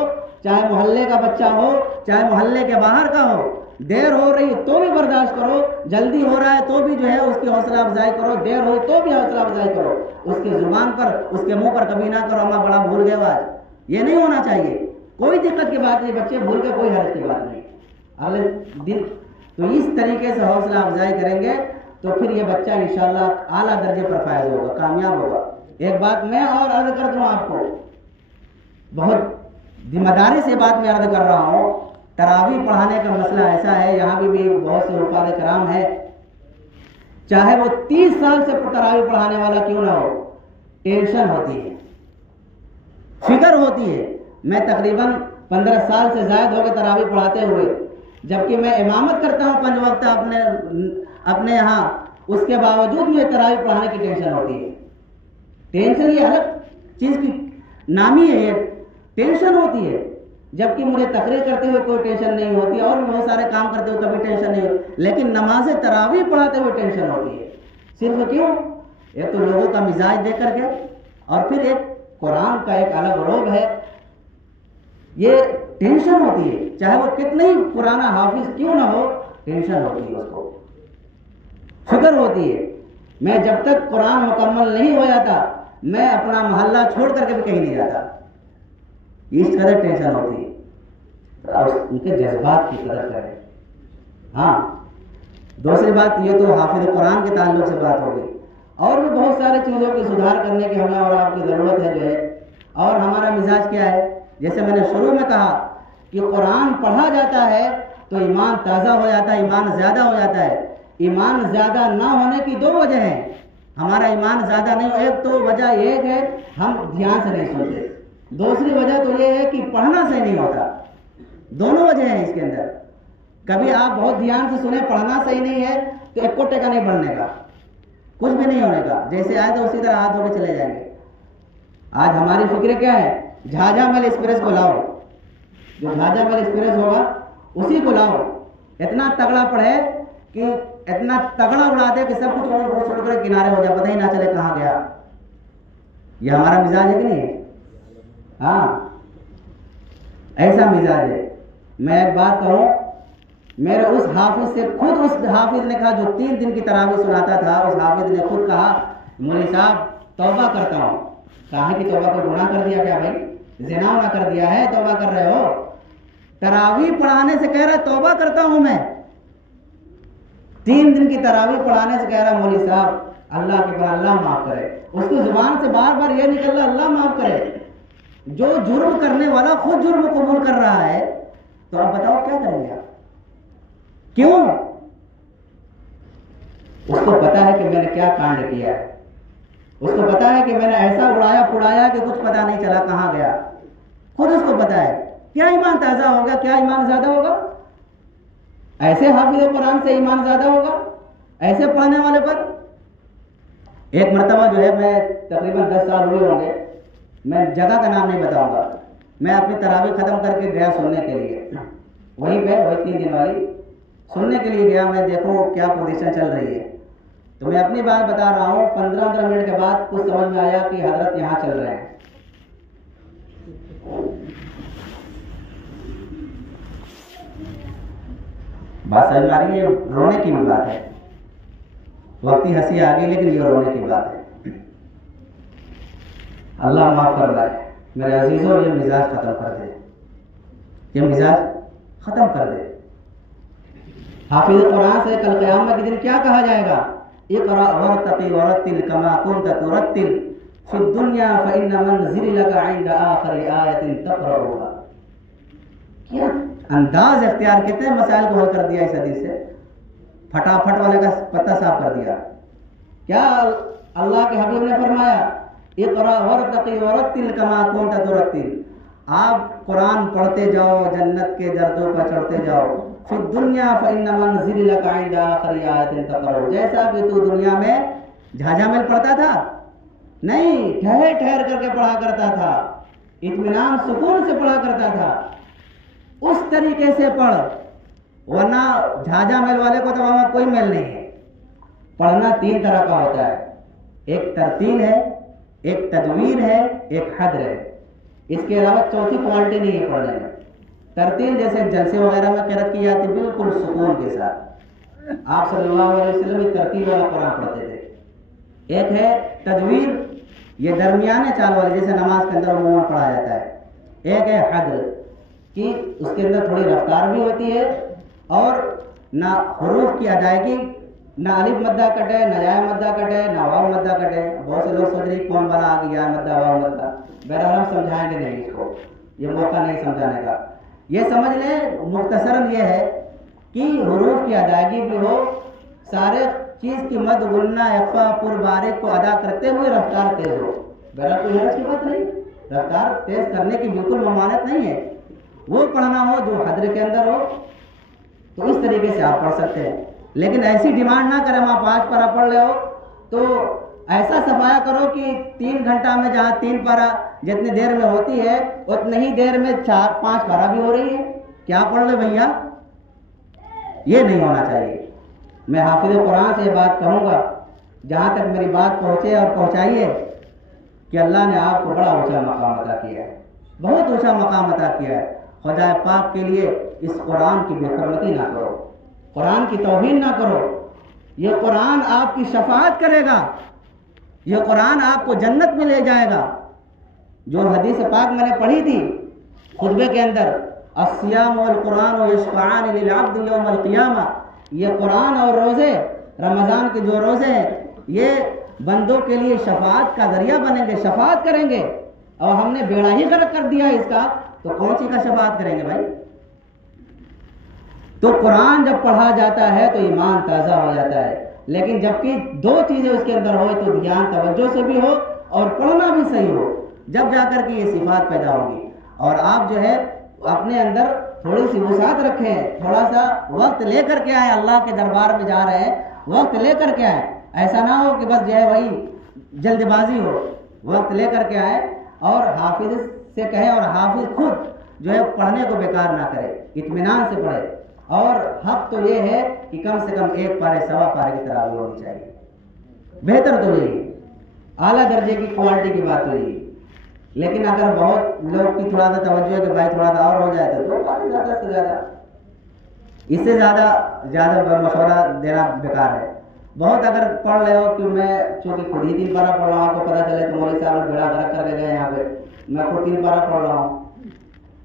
چاہے محلے کا بچہ ہو، چاہے محلے کے باہر کا ہو. دیر ہو رہی تو بھی برداشت کرو، جلدی ہو رہا ہے تو بھی جو ہے اس کی حوصلہ افزائی کرو، دیر ہو تو بھی حوصلہ افزائی کرو. اس کی زبان پر، اس کے منہ پر کبھی نہ کرو اما بڑا بھول گئے آج. یہ نہیں ہونا چاہیے. کوئی دقت کی بات نہیں، بچے بھول کے کوئی حرج کی بات نہیں. اگلے دن تو اس طریقے سے حوصلہ افزائی کریں گے تو پھر یہ بچہ انشاءاللہ اعلیٰ درجے پر فائز ہوگا، کامیاب ہوگا. ایک بات میں اور عرض کر دوں آپ کو، بہت ذمہ داری سے بات میں عرض کر رہا ہوں. تراویح پڑھانے کا مسئلہ ایسا ہے، یہاں بھی بہت سے حفاظ کرام ہیں، چاہے وہ 30 سال سے تراویح پڑھانے والا کیوں نہ ہو، ٹینشن ہوتی ہے، فکر ہوتی ہے. میں تقریباً 15 سال سے زائد ہو گئے تراویح پڑھاتے ہوئے، جبکہ میں امامت کرتا ہوں 5 وقت اپنے یہاں، اس کے باوجود مجھے تراویح پڑھانے کی ٹینشن ہوتی ہے. ٹینشن یہ الگ چیز کی نامی ہے، یہ ٹینشن ہوتی ہے. جبکہ مجھے تقریر کرتے ہوئے کوئی ٹینشن نہیں ہوتی، اور بھی بہت سارے کام کرتے ہوئے کبھی ٹینشن نہیں ہوتی، لیکن نماز تراویح پڑھاتے ہوئے ٹینشن ہوتی ہے. صرف کیوں؟ ایک تو لوگوں کا مزاج دیکھ کر کے، اور پھر ایک قرآن کا ایک الگ روب ہے. یہ ٹینشن ہوتی ہے، چاہے وہ کتنے ہی پرانا حافظ کیوں نہ ہو، ٹینشن ہوتی ہے، اس کو فکر ہوتی ہے. میں جب تک قرآن مکمل نہیں ہو جاتا میں اپنا محلہ چھوڑ کر کے بھی کہیں نہیں جاتا. اس قدر ٹینشن ہوتی ہے. ان کے جذبات کی قدر کریں. ہاں، دوسری بات یہ تو حافظ قرآن کے تعلق سے بات ہو گئی، اور بھی بہت سارے چیزوں کی سدھار کرنے کی ہمیں اور آپ کی ضرورت ہے جو ہے. اور ہمارا مزاج کیا ہے؟ جیسے میں نے شروع میں کہا کہ قرآن پڑھا جاتا ہے تو ایمان تازہ ہو جاتا ہے، ایمان زیادہ ہو جاتا ہے. ایمان زیادہ نہ ہونے کی دو وجہ ہیں. ہمارا ایمان زیادہ نہیں، ایک تو وجہ ایک ہے ہم دھیان سے نہیں سنتے، دوسری وجہ تو یہ ہے کہ پڑھنا صحیح نہیں ہوتا. دونوں وجہ ہیں اس کے اندر. کبھی آپ بہت دھیان سے سنیں، پڑھنا صحیح نہیں ہے تو ایک کوٹے کا نہیں بڑھنے کا، کچھ بھی نہیں ہونے کا. جیسے آئے تو اسی طرح ہاتھ دھو کے چلے جائیں گے. آج ہماری فکر کیا ہے؟ جھاجا میل ایکسپریس کو لاؤ، جو جھاجا میل ایکسپریس ہوگا اسی کو لاؤ. اتنا تگڑا پڑھے کہ اتنا تگڑا اڑا دے کہ سب کچھ چھوڑ کر کنارے ہو جائے، پتہ ہی نہ چلے کہاں گیا. یہ ہمارا مزاج ہے کہ نہیں ہے؟ ہاں، ایسا مزاج ہے. میں ایک بات کہوں، میرے اس حافظ سے، خود اس حافظ نے کہا جو 3 دن کی تراویح سناتا تھا، اس حافظ نے خود کہا مولوی صاحب توبہ کرتا ہوں. کہا کہ توبہ کو گناہ کر دیا کیا بھائی؟ زنا نہ کر دیا ہے توبہ کر رہے ہو؟ تراویح پڑھانے سے کہہ رہا توبہ کرتا ہوں میں. 3 دن کی تراویح پڑھانے سے کہہ رہا مولوی صاحب اللہ کے پر اللہ معاف کرے. اس کی زبان سے بار بار یہ نکل رہا اللہ معاف کرے. جو جرم کرنے والا خود جرم قبول کر رہا ہے تو آپ بتاؤ کیا کریں گے آپ؟ کیوں؟ اس کو پتا ہے کہ میں نے کیا کانڈ کیا ہے، اس کو پتا ہے کہ میں نے ایسا اڑایا پھڑایا کہ کچھ پتا نہیں چلا کہاں گیا. خود اس کو پتا ہے. کیا ایمان تازہ ہوگا؟ کیا ایمان زیادہ ہوگا؟ ایسے حافظ قرآن سے ایمان زیادہ ہوگا ایسے پڑھنے والے پر؟ ایک مرتبہ جو ہے، میں تقریباً 10 سال ہوئے ہوں گے، میں جگہ کا نام نہیں بتاؤں گا، میں اپنی تراویح ختم کر کے گیا سننے کے لیے. وہیں پہ وہی 3 دن والی سننے کے لیے گیا. میں دیکھوں کیا پوزیشن چل رہی ہے. تو میں اپنی بات بتا رہا ہوں. 15 منٹ کے بعد کچھ سمجھ میں آیا کہ حضرت یہاں چل رہے ہیں. بات سمجھ میں آ رہی ہے؟ رونے کی بھی بات ہے، وقتی ہنسی آ گئی لیکن یہ رونے کی بات ہے. اللہ معاف کر رہا ہے. میرے عزیزوں یہ مزاج ختم کر دے، یہ مزاج ختم کر دے. حافظ قرآن سے کل قیامت کے دن کیا کہا جائے گا؟ اقرأ ورتقی ورتل کما کنت ترتل فی الدنیا فإن منزل لک عند آخر آیت تقرأها. کیا انداز اختیار، کتنے مسائل کو حل کر دیا اس حدیث سے. پھٹافٹ والے کا پتہ صاف کر دیا. کیا اللہ کے حبیب نے فرمایا اقرأ ورتقی ورتل کما کنت ترتل. آپ قرآن پڑھتے جاؤ، جنت کے درجوں پر چڑھتے جاؤ. فی الدنیا فإن منزل لک عند آخر آیت تقرأ. جیسا کہ تو دنیا میں جھاجا میل پڑھتا تھا، نہیں، ٹھہر ٹھہر کر کے پڑھا کرتا تھا، اطمینان سکون سے پڑھا کرتا تھا، اس طریقے سے پڑھ. ورنہ جھاجا میل والے کو تو وہاں کوئی میل نہیں ہے. پڑھنا 3 طرح کا ہوتا ہے، ایک ترتیل ہے، ایک تدویر ہے، ایک حدر ہے. اس کے علاوہ چوتھی کوالٹی نہیں ہے پڑھنے میں. ترتیل جیسے جلسے وغیرہ میں قرأت کی جاتی بالکل سکون کے ساتھ. آپ صلی اللہ علیہ وسلم ترتیل والا قرآن پڑھتے تھے. ایک ہے تدویر، یہ درمیانے چال والے جیسے نماز کے اندر عموماً پڑھا جاتا ہے. ایک ہے حدر کہ اس کے اندر تھوڑی رفتار بھی ہوتی ہے اور نہ حروف کی ادائیگی، نہ الف مدہ کٹے، نہ یا مدہ کٹے، نہ واو مدہ کٹے. بہت سے لوگ سوچ رہے کون بنا آ گیا مدہ واو مدہ. بہرحال ہم سمجھائیں گے نہیں اس کو، یہ موقع نہیں سمجھانے کا. یہ سمجھ لیں مختصراً یہ ہے کہ حروف کی ادائیگی بھی ہو، سارے چیز کی مد غنہ اخفا پر باریک کو ادا کرتے ہوئے رفتار تیز ہو. بہرحال کوئی حرج کی بات نہیں، رفتار تیز کرنے کی بالکل ممانعت نہیں ہے. وہ پڑھنا ہو جو حدر کے اندر ہو تو اس طریقے سے آپ پڑھ سکتے ہیں. لیکن ایسی ڈیمانڈ نہ کریں آپ 5 پارہ پڑھ رہے ہو تو ایسا صفایا کرو کہ 3 گھنٹہ میں جہاں 3 پارہ جتنی دیر میں ہوتی ہے اتنی ہی دیر میں 4-5 پارہ بھی ہو رہی ہے. کیا پڑھ لے بھیا؟ یہ نہیں ہونا چاہیے. میں حافظ قرآن سے یہ بات کہوں گا، جہاں تک میری بات پہنچے اور پہنچائیے، کہ اللہ نے آپ کو بڑا اونچا مقام عطا کیا ہے، بہت اونچا مقام عطا کیا ہے. خدا پاک کے لیے اس قرآن کی بے حرمتی نہ کرو، قرآن کی توہین نہ کرو. یہ قرآن آپ کی شفاعت کرے گا، یہ قرآن آپ کو جنت میں لے جائے گا. جو حدیث پاک میں نے پڑھی تھی خطبے کے اندر، الصیام والقرآن یشفعان للعبد یوم القیامہ، یہ قرآن اور روزے، رمضان کے جو روزے ہیں، یہ بندوں کے لیے شفاعت کا ذریعہ بنیں گے، شفاعت کریں گے. اور ہم نے بیڑا ہی غرق کر دیا اس کا، تو کون سی کا شفاعت کریں گے بھائی؟ تو قرآن جب پڑھا جاتا ہے تو ایمان تازہ ہو جاتا ہے، لیکن جبکہ دو چیزیں اس کے اندر ہو، تو دھیان توجہ سے بھی ہو اور پڑھنا بھی صحیح ہو، جب جا کر کے یہ صفات پیدا ہوگی. اور آپ جو ہے اپنے اندر تھوڑی سی وسعت رکھیں، تھوڑا سا وقت لے کر کے آئیں، اللہ کے دربار میں جا رہے ہیں، وقت لے کر کے آئیں. ایسا نہ ہو کہ بس جو ہے وہی جلد بازی ہو، وقت لے کر کے آئیں اور حافظ سے کہیں، اور حافظ خود جو ہے پڑھنے کو بیکار نہ کرے، اطمینان سے پڑھے. اور حق تو یہ ہے کہ کم سے کم 1 پارے سوا پارے کی تراویح ہونی چاہیے، بہتر تو یہی، اعلیٰ درجے کی کوالٹی کی بات تو یہی. لیکن اگر بہت لوگ کی تھوڑا سا توجہ ہے کہ بھائی تھوڑا سا اور ہو جائے تو زیادہ سے زیادہ، اس سے زیادہ مشورہ دینا بیکار ہے. بہت اگر پڑھ رہے ہو کہ میں چونکہ خود ہی 3 پارہ پڑھ رہا ہوں، آپ کو پتہ چلے کہ مولوی صاحب نے بیڑا غرق کر کے گئے یہاں پہ، میں خود 3 پارہ پڑھ رہا ہوں،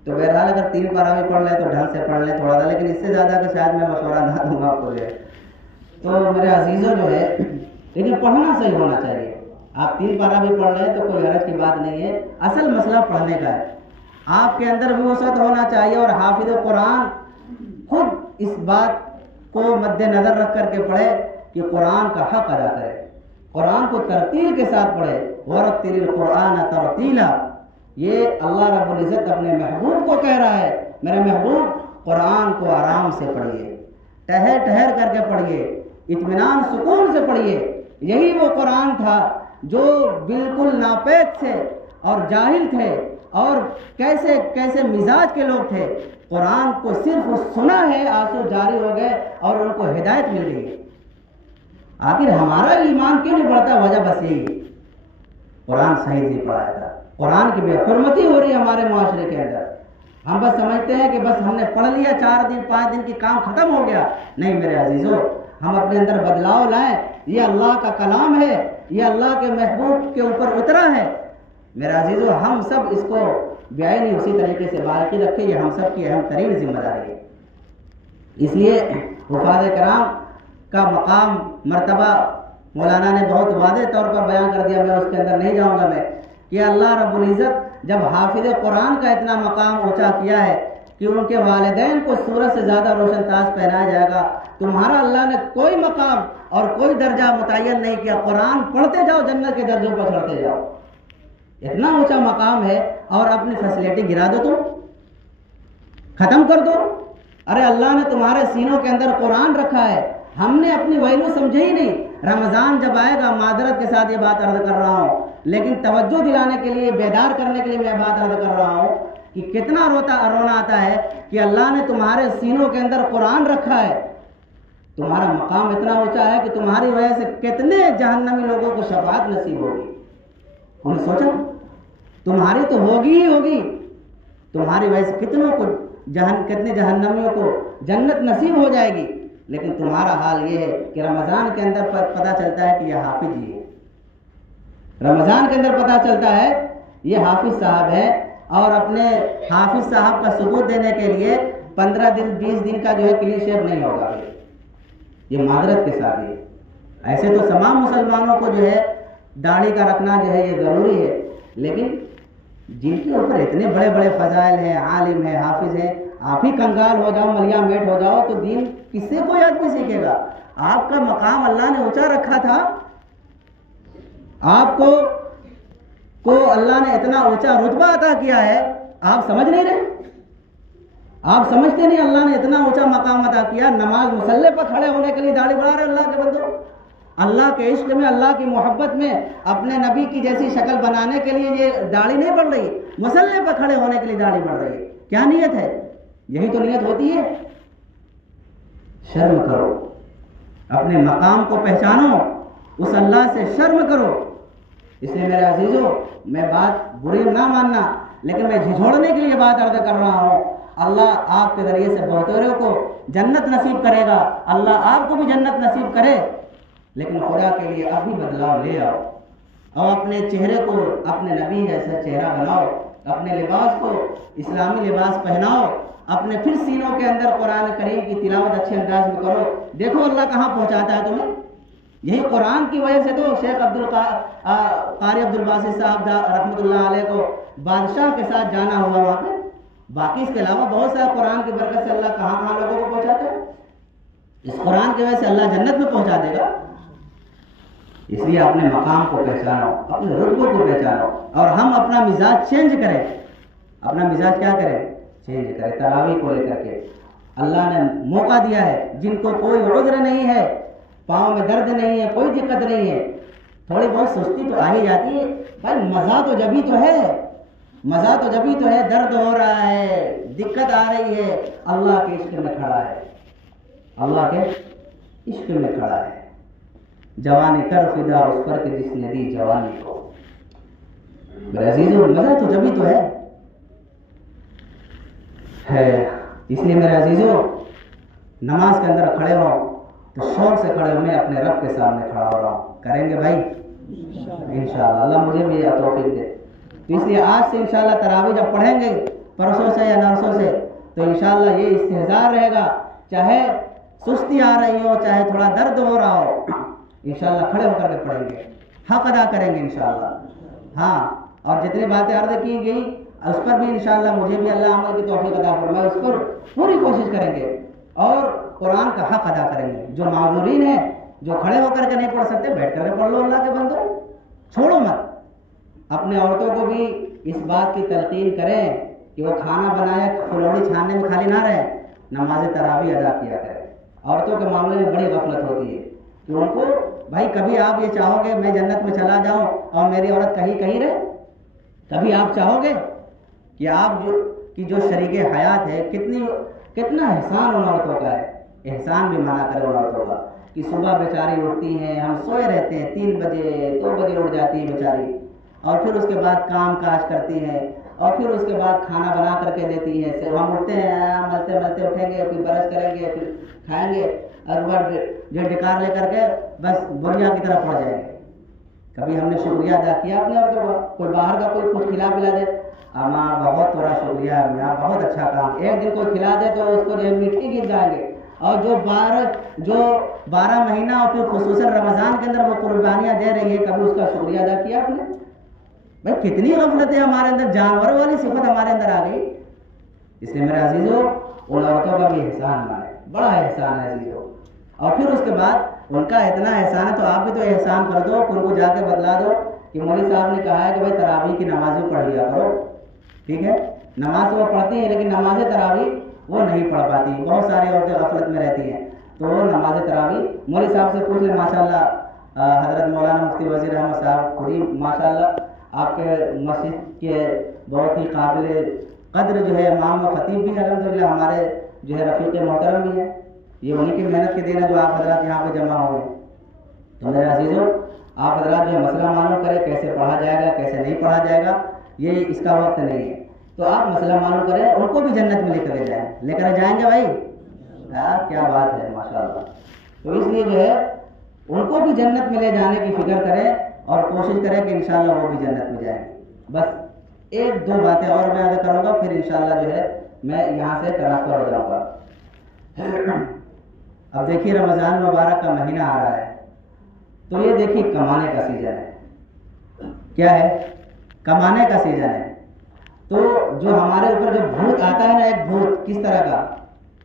تو بہرحال اگر 3 پارہ بھی پڑھ لیں تو ڈھنگ سے پڑھ لیں تھوڑا سا، لیکن اس سے زیادہ کہ شاید میں مشورہ نہ دوں گا آپ کو. تو میرے عزیزوں جو ہے، لیکن پڑھنا صحیح ہونا چاہیے. آپ 3 پارہ بھی پڑھ رہے ہیں تو کوئی حرج کی بات نہیں ہے، اصل مسئلہ پڑھنے کا ہے. آپ کے اندر بھی وسعت ہونا چاہیے، اور حافظ قرآن خود اس بات کو مد نظر رکھ کر کے پڑھے کہ قرآن کا حق ادا کرے، قرآن کو ترتیل کے ساتھ پڑھے. وَرَتِّلِ الْقُرْآنَ تَرْتِيلًا، یہ اللہ رب العزت اپنے محبوب کو کہہ رہا ہے، میرے محبوب قرآن کو آرام سے پڑھیے، ٹہر ٹہر کر کے پڑھیے، اطمینان سکون سے پڑھیے. یہی وہ قرآن تھا جو بالکل ناپید تھے اور جاہل تھے اور کیسے کیسے مزاج کے لوگ تھے، قرآن کو صرف سنا ہے، آنسو جاری ہو گئے اور ان کو ہدایت مل گئی. آخر ہمارا ایمان کیوں نہیں بڑھتا؟ وجہ بس یہی ہے، قرآن صحیح نہیں پڑھایا تھا، قرآن کی بے حرمتی ہو رہی ہے ہمارے معاشرے کے اندر. ہم بس سمجھتے ہیں کہ بس ہم نے پڑھ لیا، 4 دن 5 دن کی کام ختم ہو گیا. نہیں میرے عزیزوں، ہم اپنے اندر بدلاؤ لائیں. یہ اللہ کا کلام ہے، یہ اللہ کے محبوب کے اوپر اترا ہے. میرے عزیزوں، ہم سب اس کو بیائی اسی طریقے سے باقی رکھیں، یہ ہم سب کی اہم ترین ذمہ داری ہے. اس لیے حفاظ کرام کا مقام مرتبہ مولانا نے بہت واضح طور پر بیان کر دیا، میں اس کے اندر نہیں جاؤں گا. میں کہ اللہ رب العزت جب حافظ قرآن کا اتنا مقام اونچا کیا ہے کہ ان کے والدین کو سورج سے زیادہ روشن تاج پہنایا جائے گا، تمہارا اللہ نے کوئی مقام اور کوئی درجہ متعین نہیں کیا. قرآن پڑھتے جاؤ، جنت کے درجوں پر چڑھتے جاؤ. اتنا اونچا مقام ہے، اور اپنی فیسلٹی گرا دو، تم ختم کر دو. ارے اللہ نے تمہارے سینوں کے اندر قرآن رکھا ہے، ہم نے اپنی ویلو سمجھے ہی نہیں. رمضان جب آئے گا، معذرت کے ساتھ یہ بات عرض کر رہا ہوں، لیکن توجہ دلانے کے لیے، بیدار کرنے کے لیے میں بات عرض کر رہا ہوں کہ کتنا رونا آتا ہے کہ اللہ نے تمہارے سینوں کے اندر قرآن رکھا ہے. تمہارا مقام اتنا اونچا ہے کہ تمہاری وجہ سے کتنے جہنمی لوگوں کو شفاعت نصیب ہوگی. انہوں نے سوچا تمہاری تو ہوگی ہی ہوگی، تمہاری وجہ سے کتنے جہنمیوں کو جنت نصیب ہو جائے گی. لیکن تمہارا حال یہ ہے کہ رمضان کے اندر پتہ چلتا ہے کہ یہ حافظ ہی ہے، رمضان کے اندر پتہ چلتا ہے یہ حافظ صاحب ہے، اور اپنے حافظ صاحب کا ثبوت دینے کے لیے 15 دن 20 دن کا جو ہے کلین شیو نہیں ہوگا. یہ معذرت کے ساتھ ہے. ایسے تو تمام مسلمانوں کو جو ہے داڑھی کا رکھنا جو ہے یہ ضروری ہے، لیکن جن کے اوپر اتنے بڑے بڑے فضائل ہیں، عالم ہے، حافظ ہے، آپ ہی کنگال ہو جاؤ، ملیا میٹ ہو جاؤ، تو دین کس سے کوئی آدمی سیکھے گا؟ آپ کا مقام اللہ نے اونچا رکھا تھا، آپ کو اللہ نے اتنا اونچا رتبہ عطا کیا ہے، آپ سمجھ نہیں رہے، آپ سمجھتے نہیں اللہ نے اتنا اونچا مقام عطا کیا. نماز مصلی پر کھڑے ہونے کے لیے داڑھی بڑھا رہے اللہ کے بندوں، اللہ کے عشق میں، اللہ کی محبت میں اپنے نبی کی جیسی شکل بنانے کے لیے یہ داڑھی نہیں بڑھ رہی، مصلی پر کھڑے ہونے کے لیے داڑھی بڑھ رہی ہے. کیا نیت ہے؟ یہی تو نیت ہوتی ہے. شرم کرو، اپنے مقام کو پہچانو، اس اللہ سے شرم کرو. اس لیے میرے عزیزوں، میں بات بری نہ ماننا، لیکن میں جھجھوڑنے کے لیے بات عرض کر رہا ہوں. اللہ آپ کے ذریعے سے بہتروں کو جنت نصیب کرے گا، اللہ آپ کو بھی جنت نصیب کرے. لیکن خدا کے لیے ابھی بدلاؤ لے آؤ، اور اپنے چہرے کو اپنے نبی جیسا چہرہ بناؤ، اپنے لباس کو اسلامی لباس پہناؤ، اپنے پھر سینوں کے اندر قرآن کریم کی تلاوت اچھے انداز میں کرو۔ دیکھو اللہ کہاں پہنچاتا ہے تمہیں، یہی قرآن کی وجہ سے تو شیخ قاری عبدالباسط صاحب رحمۃ اللہ علیہ کو بادشاہ کے ساتھ جانا ہوا وہاں پہ۔ باقی اس کے علاوہ بہت سارا قرآن کی برکت سے اللہ کہاں کہاں لوگوں کو پہنچاتا ہے۔ اس قرآن کی وجہ سے اللہ جنت میں پہنچا دے گا۔ اس لیے اپنے مقام کو پہچانو، اپنے رتبے کو پہچانو، اور ہم اپنا مزاج چینج کریں۔ اپنا مزاج کیا کریں؟ چینج کریں۔ تراویح کو لے کر کے اللہ نے موقع دیا ہے، جن کو کوئی عذر نہیں ہے، پاؤں میں درد نہیں ہے، کوئی دقت نہیں ہے، تھوڑی بہت سستی تو آ ہی جاتی ہے، بھائی مزہ تو جبھی تو ہے، مزہ تو جبھی تو ہے، درد ہو رہا ہے، دقت آ رہی ہے، اللہ کے عشق میں کھڑا ہے، اللہ کے عشق میں کھڑا ہے۔ جوانی کر فدا اس پر کہ جس نے دی جوانی کو۔ میرے عزیزو، مزہ تو جبھی تو ہے۔ اس لیے میرے عزیزو، نماز کے اندر کھڑے ہو تو شور سے کھڑے ہو، میں اپنے رب کے سامنے کھڑا ہو رہا ہوں، کریں گے بھائی انشاءاللہ، اللہ مجھے بھی یہ توفیق دے۔ تو اس لیے آج سے انشاءاللہ تراویح جب پڑھیں گے پرسوں سے یا نرسوں سے، تو انشاءاللہ یہ استحضار رہے گا، چاہے سستی آ رہی ہو، چاہے تھوڑا درد ہو رہا ہو، انشاءاللہ کھڑے ہو کر کے پڑھیں گے، حق ادا کریں گے انشاءاللہ۔ ہاں، اور جتنی باتیں عرض کی گئی اس پر بھی انشاءاللہ مجھے بھی اللہ عمل کی توفیق عطا فرمائے، اس پر پوری کوشش کریں گے اور قرآن کا حق ادا کریں گے۔ جو معذورین ہیں، جو کھڑے ہو کر کے نہیں پڑھ سکتے، بیٹھ کر کے پڑھ لو، اللہ کے بندو، چھوڑو مت۔ اپنے عورتوں کو بھی اس بات کی تلقین کریں کہ وہ کھانا بنائے فلوڑی چھاننے میں خالی نہ رہے، نماز تراویح ادا کیا کرے۔ عورتوں کے معاملے میں بڑی غفلت ہوتی ہے کہ ان کو، بھائی کبھی آپ یہ چاہو گے میں جنت میں چلا جاؤں اور میری عورت کہیں رہے؟ کبھی آپ چاہو گے کہ آپ جو شریک حیات ہے، کتنا احسان ان عورتوں کا ہے، احسان بھی منع کرے ان عورتوں کا کہ صبح بیچاری اٹھتی ہیں، ہم سوئے رہتے ہیں، 3 بجے 2 بجے اٹھ جاتی ہے بیچاری، اور پھر اس کے بعد کام کاج کرتی ہیں، اور پھر اس کے بعد کھانا بنا کر کے دیتی ہے، پھر ہم اٹھتے ہیں، ملتے ملتے اٹھیں گے، پھر برش کریں گے، پھر کھائیں گے، اور جو ڈکار لے کر کے بس بڑھیا کی طرح پڑ جائیں گے۔ کبھی ہم نے شکریہ ادا کیا اپنے عورتوں کا؟ کوئی باہر کا کوئی کچھ کھلا پلا دے، ماں بہت تھوڑا شکریہ میاں، بہت اچھا کام، ایک دن کوئی کھلا دے تو اس کو جو مٹی گر جائیں گے۔ اور جو 12 مہینہ اور پھر خصوصاً رمضان کے اندر وہ قربانیاں دے رہی ہے، کبھی اس کا شکریہ ادا کیا آپ نے؟ بھائی کتنی غفلت ہے ہمارے اندر، جانور والی صفت ہمارے اندر آ گئی۔ اس لیے میرے عزیزو، ان عورتوں کا بھی احسان مانے، بڑا احسان ہے عزیزو، اور پھر اس کے بعد ان کا اتنا احسان ہے تو آپ بھی تو احسان کر دو، ان کو جا کے بتلا دو کہ مولوی صاحب نے کہا ہے کہ بھائی تراویح کی نماز بھی پڑھ لیا کرو، ٹھیک ہے؟ نماز تو وہ پڑھتی ہیں لیکن نماز تراویح وہ نہیں پڑھ پاتی، بہت ساری عورتیں غفلت میں رہتی ہیں، تو وہ نماز تراویح مولوی صاحب سے پوچھ لیں۔ ماشاءاللہ حضرت مولانا مفتی وزیر احمد صاحب خود ہی ماشاءاللہ آپ کے مسجد کے بہت ہی قابل قدر جو ہے امام و خطیب بھی الحمدللہ، ہمارے جو ہے رفیق محترم بھی ہیں، یہ انہیں کی محنت کے دن ہے جو آپ حضرات یہاں پہ جمع ہوئے ہیں۔ تو میرے عزیزو، آپ حضرات جو ہے مسئلہ معلوم کریں کیسے پڑھا جائے گا، کیسے نہیں پڑھا جائے گا، یہ اس کا وقت نہیں ہے، تو آپ مسئلہ معلوم کریں، ان کو بھی جنت میں لے کر جائیں، لے کر جائیں گے بھائی، کیا بات ہے ماشاءاللہ۔ تو اس لیے جو ہے ان کو بھی جنت میں لے جانے کی فکر کریں اور کوشش کریں کہ انشاءاللہ وہ بھی جنت میں جائیں۔ بس 1-2 باتیں اور میں یاد کروں گا، پھر انشاءاللہ جو ہے میں یہاں سے ٹرانسفر ہو جاؤں گا۔ اب دیکھیے رمضان مبارک کا مہینہ آ رہا ہے، تو یہ دیکھیے کمانے کا سیزن ہے، کیا ہے؟ کمانے کا سیزن ہے۔ تو جو ہمارے اوپر جو بھوت آتا ہے نا، ایک بھوت کس طرح کا،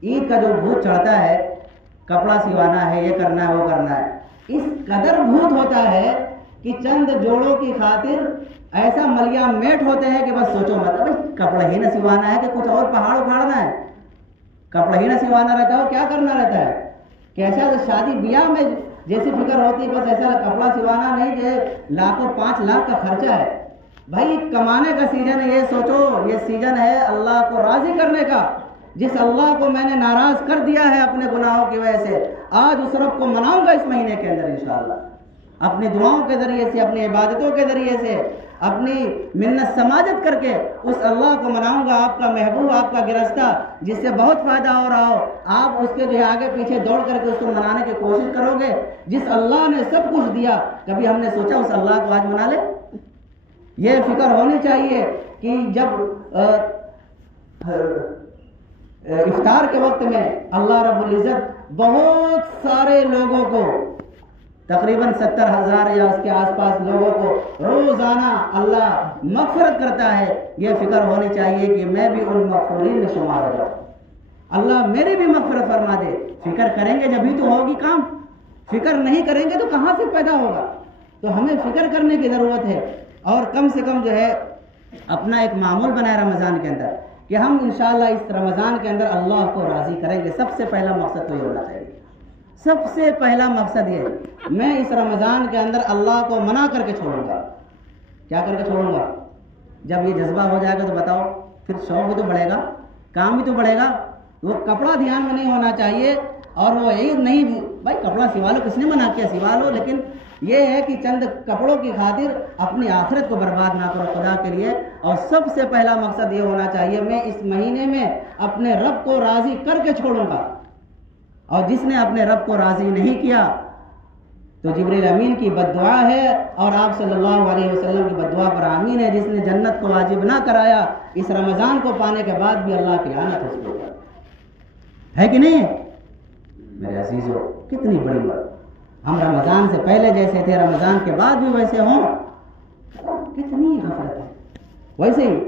عید کا جو بھوت چڑھتا ہے، کپڑا سلوانا ہے، یہ کرنا ہے، وہ کرنا ہے، اس قدر بھوت ہوتا ہے کہ چند جوڑوں کی خاطر ایسا ملیا میٹ ہوتے ہیں کہ بس سوچو مت، بھائی کپڑا ہی نہ سلوانا ہے کہ کچھ اور پہاڑ اکھاڑنا ہے، کپڑا ہی نہ سلوانا رہتا ہے، کیا کرنا رہتا ہے، کیسا شادی بیاہ میں جیسی فکر ہوتی ہے، بس ایسا کپڑا سلوانا نہیں کہ لاکھوں 5 لاکھ کا خرچہ ہے۔ بھائی کمانے کا سیزن ہے، یہ سوچو یہ سیزن ہے اللہ کو راضی کرنے کا، جس اللہ کو میں نے ناراض کر دیا ہے اپنے گناہوں کی وجہ سے، آج اس رب کو مناؤں گا اس مہینے کے اندر انشاءاللہ، اپنی دعاؤں کے ذریعے سے، اپنی عبادتوں کے ذریعے سے اپنی منت سماجت کر کے اس اللہ کو مناؤں گا، آپ کا محبوب، آپ کا گرستہ جس سے بہت فائدہ ہو رہا ہو، آپ اس کے جو آگے پیچھے دوڑ کر کے اس کو منانے کی کوشش کرو گے۔ جس اللہ نے سب کچھ دیا، کبھی ہم نے سوچا اس اللہ کو آج منا لے؟ یہ فکر ہونی چاہیے کہ جب افطار کے وقت میں اللہ رب العزت بہت سارے لوگوں کو، تقریباً 70,000 یا اس کے آس پاس لوگوں کو روزانہ اللہ مغفرت کرتا ہے، یہ فکر ہونی چاہیے کہ میں بھی ان مغفورین میں شمار ہو جاؤں، اللہ میری بھی مغفرت فرما دے۔ فکر کریں گے جبھی تو ہوگی کام، فکر نہیں کریں گے تو کہاں سے پیدا ہوگا؟ تو ہمیں فکر کرنے کی ضرورت ہے، اور کم سے کم جو ہے اپنا ایک معمول بنائے رمضان کے اندر کہ ہم انشاءاللہ اس رمضان کے اندر اللہ کو راضی کریں گے۔ سب سے پہلا مقصد تو یہ ہونا چاہیے، سب سے پہلا مقصد یہ، میں اس رمضان کے اندر اللہ کو منا کر کے چھوڑوں گا۔ کیا کر کے چھوڑوں گا؟ جب یہ جذبہ ہو جائے گا تو بتاؤ پھر شوق بھی تو بڑھے گا، کام بھی تو بڑھے گا۔ وہ کپڑا دھیان میں نہیں ہونا چاہیے، اور وہ عید نہیں، بھائی کپڑا سوا لو، کس نے منع کیا سوا لو، لیکن یہ ہے کہ چند کپڑوں کی خاطر اپنی آخرت کو برباد نہ کرو خدا کے لیے۔ اور سب سے پہلا مقصد یہ ہونا چاہیے، میں اس مہینے میں اپنے رب کو راضی کر کے چھوڑوں گا، اور جس نے اپنے رب کو راضی نہیں کیا تو جبریل امین کی بد دعا ہے، اور آپ صلی اللہ علیہ وسلم کی بد دعا پر آمین ہے۔ جس نے جنت کو واجب نہ کرایا، اس رمضان کو پانے کے بعد بھی اللہ کی لعنت اس پر ہے کہ نہیں؟ میرے عزیزو، کتنی بڑی بات، ہم رمضان سے پہلے جیسے تھے رمضان کے بعد بھی ویسے ہوں، کتنی غفلت ہے۔ ویسے ہی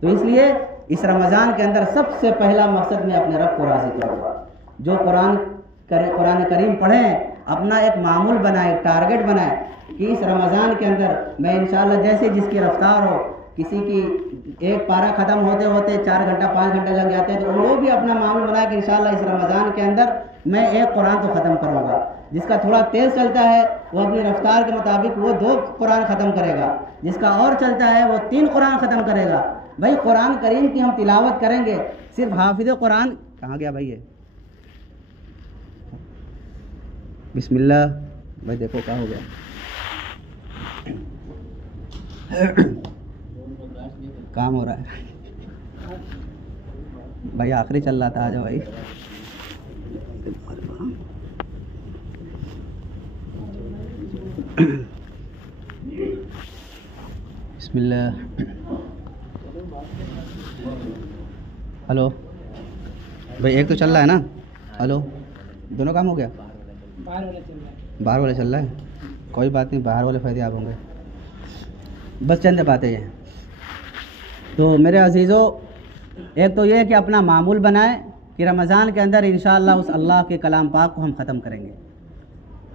تو اس لیے اس رمضان کے اندر سب سے پہلا مقصد میں اپنے رب کو راضی کروں گا۔ جو قرآن کریم پڑھیں، اپنا ایک معمول بنائے، ٹارگٹ بنائے کہ اس رمضان کے اندر میں انشاءاللہ جیسے جس کی رفتار ہو، کسی کی ایک پارہ ختم ہوتے ہوتے 4 گھنٹہ 5 گھنٹہ لگ جاتے ہیں، تو وہ بھی اپنا معمول بنائے کہ انشاءاللہ اس رمضان کے اندر میں ایک قرآن تو ختم کروں گا۔ جس کا تھوڑا تیز چلتا ہے وہ اپنی رفتار کے مطابق وہ 2 قرآن ختم کرے گا، جس کا اور چلتا ہے وہ 3 قرآن ختم کرے گا۔ بھائی قرآن کریم کی ہم تلاوت کریں گے، صرف حافظ قرآن کہاں گیا بھائی؟ یہ بسم اللہ بھائی دیکھو کیا ہو گیا، کام ہو رہا ہے بھائی، آخری چل رہا تھا، آ جاؤ بھائی۔ بسم اللہ، ہلو بھائی، ایک تو چل رہا ہے نا، ہلو، دونوں کام ہو گیا؟ باہر والے چل رہا ہے، کوئی بات نہیں، باہر والے فائدے آپ ہوں گے، بس چند باتیں ہیں۔ تو میرے عزیزو، ایک تو یہ کہ اپنا معمول بنائیں کہ رمضان کے اندر انشاءاللہ اس اللہ کے کلام پاک کو ہم ختم کریں گے۔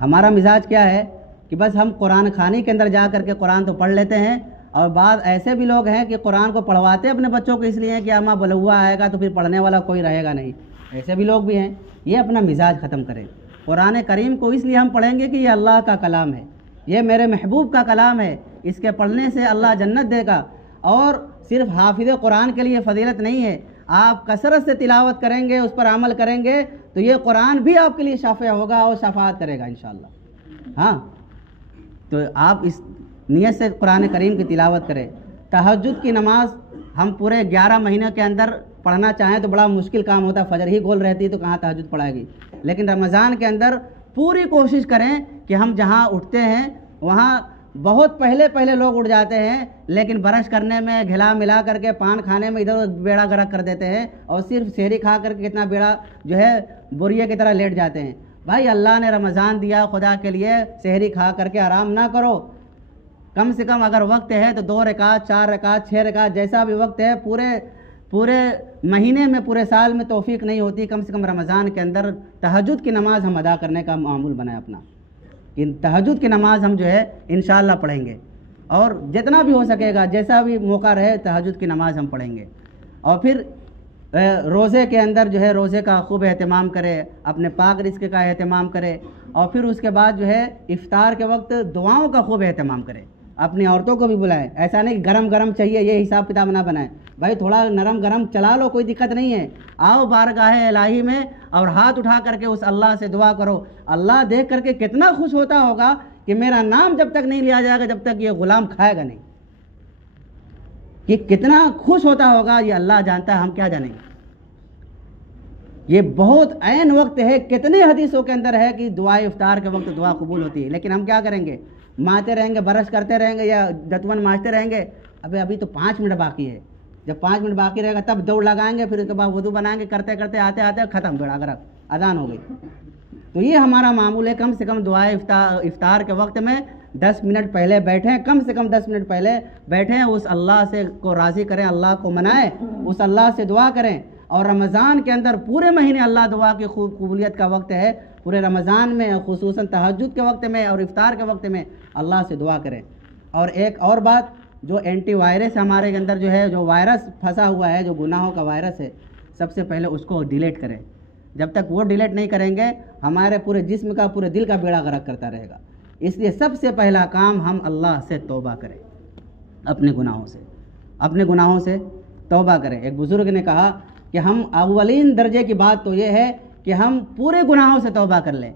ہمارا مزاج کیا ہے کہ بس ہم قرآن خوانی کے اندر جا کر کے قرآن تو پڑھ لیتے ہیں، اور بعض ایسے بھی لوگ ہیں کہ قرآن کو پڑھواتے اپنے بچوں کو اس لیے کہ اماں بلوا آئے گا تو پھر پڑھنے والا کوئی رہے گا نہیں، ایسے بھی لوگ بھی ہیں۔ یہ اپنا مزاج ختم کریں۔ قرآن کریم کو اس لیے ہم پڑھیں گے کہ یہ اللہ کا کلام ہے، یہ میرے محبوب کا کلام ہے، اس کے پڑھنے سے اللہ جنت دے گا۔ اور صرف حافظ قرآن کے لیے فضیلت نہیں ہے، آپ کثرت سے تلاوت کریں گے، اس پر عمل کریں گے تو یہ قرآن بھی آپ کے لیے شافع ہوگا اور شفاعت کرے گا انشاءاللہ۔ ہاں، تو آپ اس نیت سے قرآن کریم کی تلاوت کریں۔ تہجد کی نماز ہم پورے 11 مہینے کے اندر پڑھنا چاہیں تو بڑا مشکل کام ہوتا ہے، فجر ہی گول رہتی تو کہاں تہجد پڑھائے گی، لیکن رمضان کے اندر پوری کوشش کریں کہ ہم جہاں اٹھتے ہیں وہاں بہت پہلے لوگ اٹھ جاتے ہیں، لیکن برش کرنے میں گھلا ملا کر کے پان کھانے میں ادھر بیڑا گرک کر دیتے ہیں، اور صرف سحری کھا کر کے کتنا بیڑا جو ہے بوریے کی طرح لیٹ جاتے ہیں۔ بھائی اللہ نے رمضان دیا خدا کے لیے، سحری کھا کر کے آرام نہ کرو، کم سے کم اگر وقت ہے تو 2 رکعت 4 رکعت 6 رکعت جیسا بھی وقت ہے، پورے مہینے میں پورے سال میں توفیق نہیں ہوتی، کم سے کم رمضان کے اندر تہجد کی نماز ہم ادا کرنے کا معمول بنائیں اپنا، کہ تہجد کی نماز ہم جو ہے انشاءاللہ پڑھیں گے، اور جتنا بھی ہو سکے گا جیسا بھی موقع رہے تہجد کی نماز ہم پڑھیں گے۔ اور پھر روزے کے اندر جو ہے روزے کا خوب اہتمام کرے، اپنے پاک رزق کا اہتمام کرے، اور پھر اس کے بعد جو ہے افطار کے وقت دعاؤں کا خوب اہتمام کرے، اپنی عورتوں کو بھی بلائیں، ایسا نہیں گرم گرم چاہیے یہ حساب کتاب نہ بنائیں، بھائی تھوڑا نرم گرم چلا لو، کوئی دقت نہیں ہے، آؤ بارگاہ الہی میں اور ہاتھ اٹھا کر کے اس اللہ سے دعا کرو۔ اللہ دیکھ کر کے کتنا خوش ہوتا ہوگا کہ میرا نام جب تک نہیں لیا جائے گا جب تک یہ غلام کھائے گا نہیں، کہ کتنا خوش ہوتا ہوگا یہ اللہ جانتا ہے، ہم کیا جانیں گے۔ یہ بہت عین وقت ہے، کتنے حدیثوں کے اندر ہے کہ دعائے افطار کے وقت دعا قبول ہوتی ہے، لیکن ہم کیا کریں گے؟ ماتے رہیں گے، برش کرتے رہیں گے یا دتون مانجتے رہیں گے، ابھی تو 5 منٹ باقی ہے، جب 5 منٹ باقی رہے گا تب دوڑ لگائیں گے، پھر اس کے بعد وضو بنائیں گے، کرتے کرتے آتے آتے ختم بیڑا گرک، اذان ہو گئی۔ تو یہ ہمارا معمول ہے، کم سے کم دعائے افطار کے وقت میں 10 منٹ پہلے بیٹھیں، کم سے کم 10 منٹ پہلے بیٹھیں، اس اللہ سے کو راضی کریں، اللہ کو منائیں، اس اللہ سے دعا کریں۔ اور رمضان کے اندر پورے مہینے اللہ دعا کی قبولیت کا وقت ہے، پورے رمضان میں خصوصاً تہجد کے وقت میں اور افطار کے وقت میں اللہ سے دعا کریں۔ اور ایک اور بات، جو اینٹی وائرس ہمارے اندر جو ہے، جو وائرس پھنسا ہوا ہے، جو گناہوں کا وائرس ہے، سب سے پہلے اس کو ڈیلیٹ کریں۔ جب تک وہ ڈیلیٹ نہیں کریں گے ہمارے پورے جسم کا، پورے دل کا بیڑا غرق کرتا رہے گا۔ اس لیے سب سے پہلا کام ہم اللہ سے توبہ کریں، اپنے گناہوں سے توبہ کریں۔ ایک بزرگ نے کہا کہ ہم اولین درجے کی بات تو یہ ہے کہ ہم پورے گناہوں سے توبہ کر لیں۔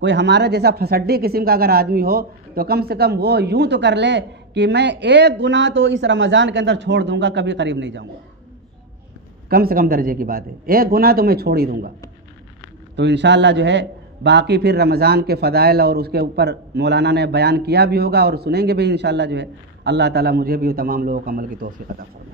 کوئی ہمارا جیسا پھسڈی قسم کا اگر آدمی ہو تو کم سے کم وہ یوں تو کر لے کہ میں ایک گناہ تو اس رمضان کے اندر چھوڑ دوں گا، کبھی قریب نہیں جاؤں گا۔ کم سے کم درجے کی بات ہے، ایک گناہ تو میں چھوڑ ہی دوں گا۔ تو انشاءاللہ جو ہے باقی پھر رمضان کے فضائل اور اس کے اوپر مولانا نے بیان کیا بھی ہوگا اور سنیں گے بھی انشاءاللہ جو ہے۔ اللہ تعالیٰ مجھے بھی تمام لوگوں کو عمل کی توفیق عطا فرمائے۔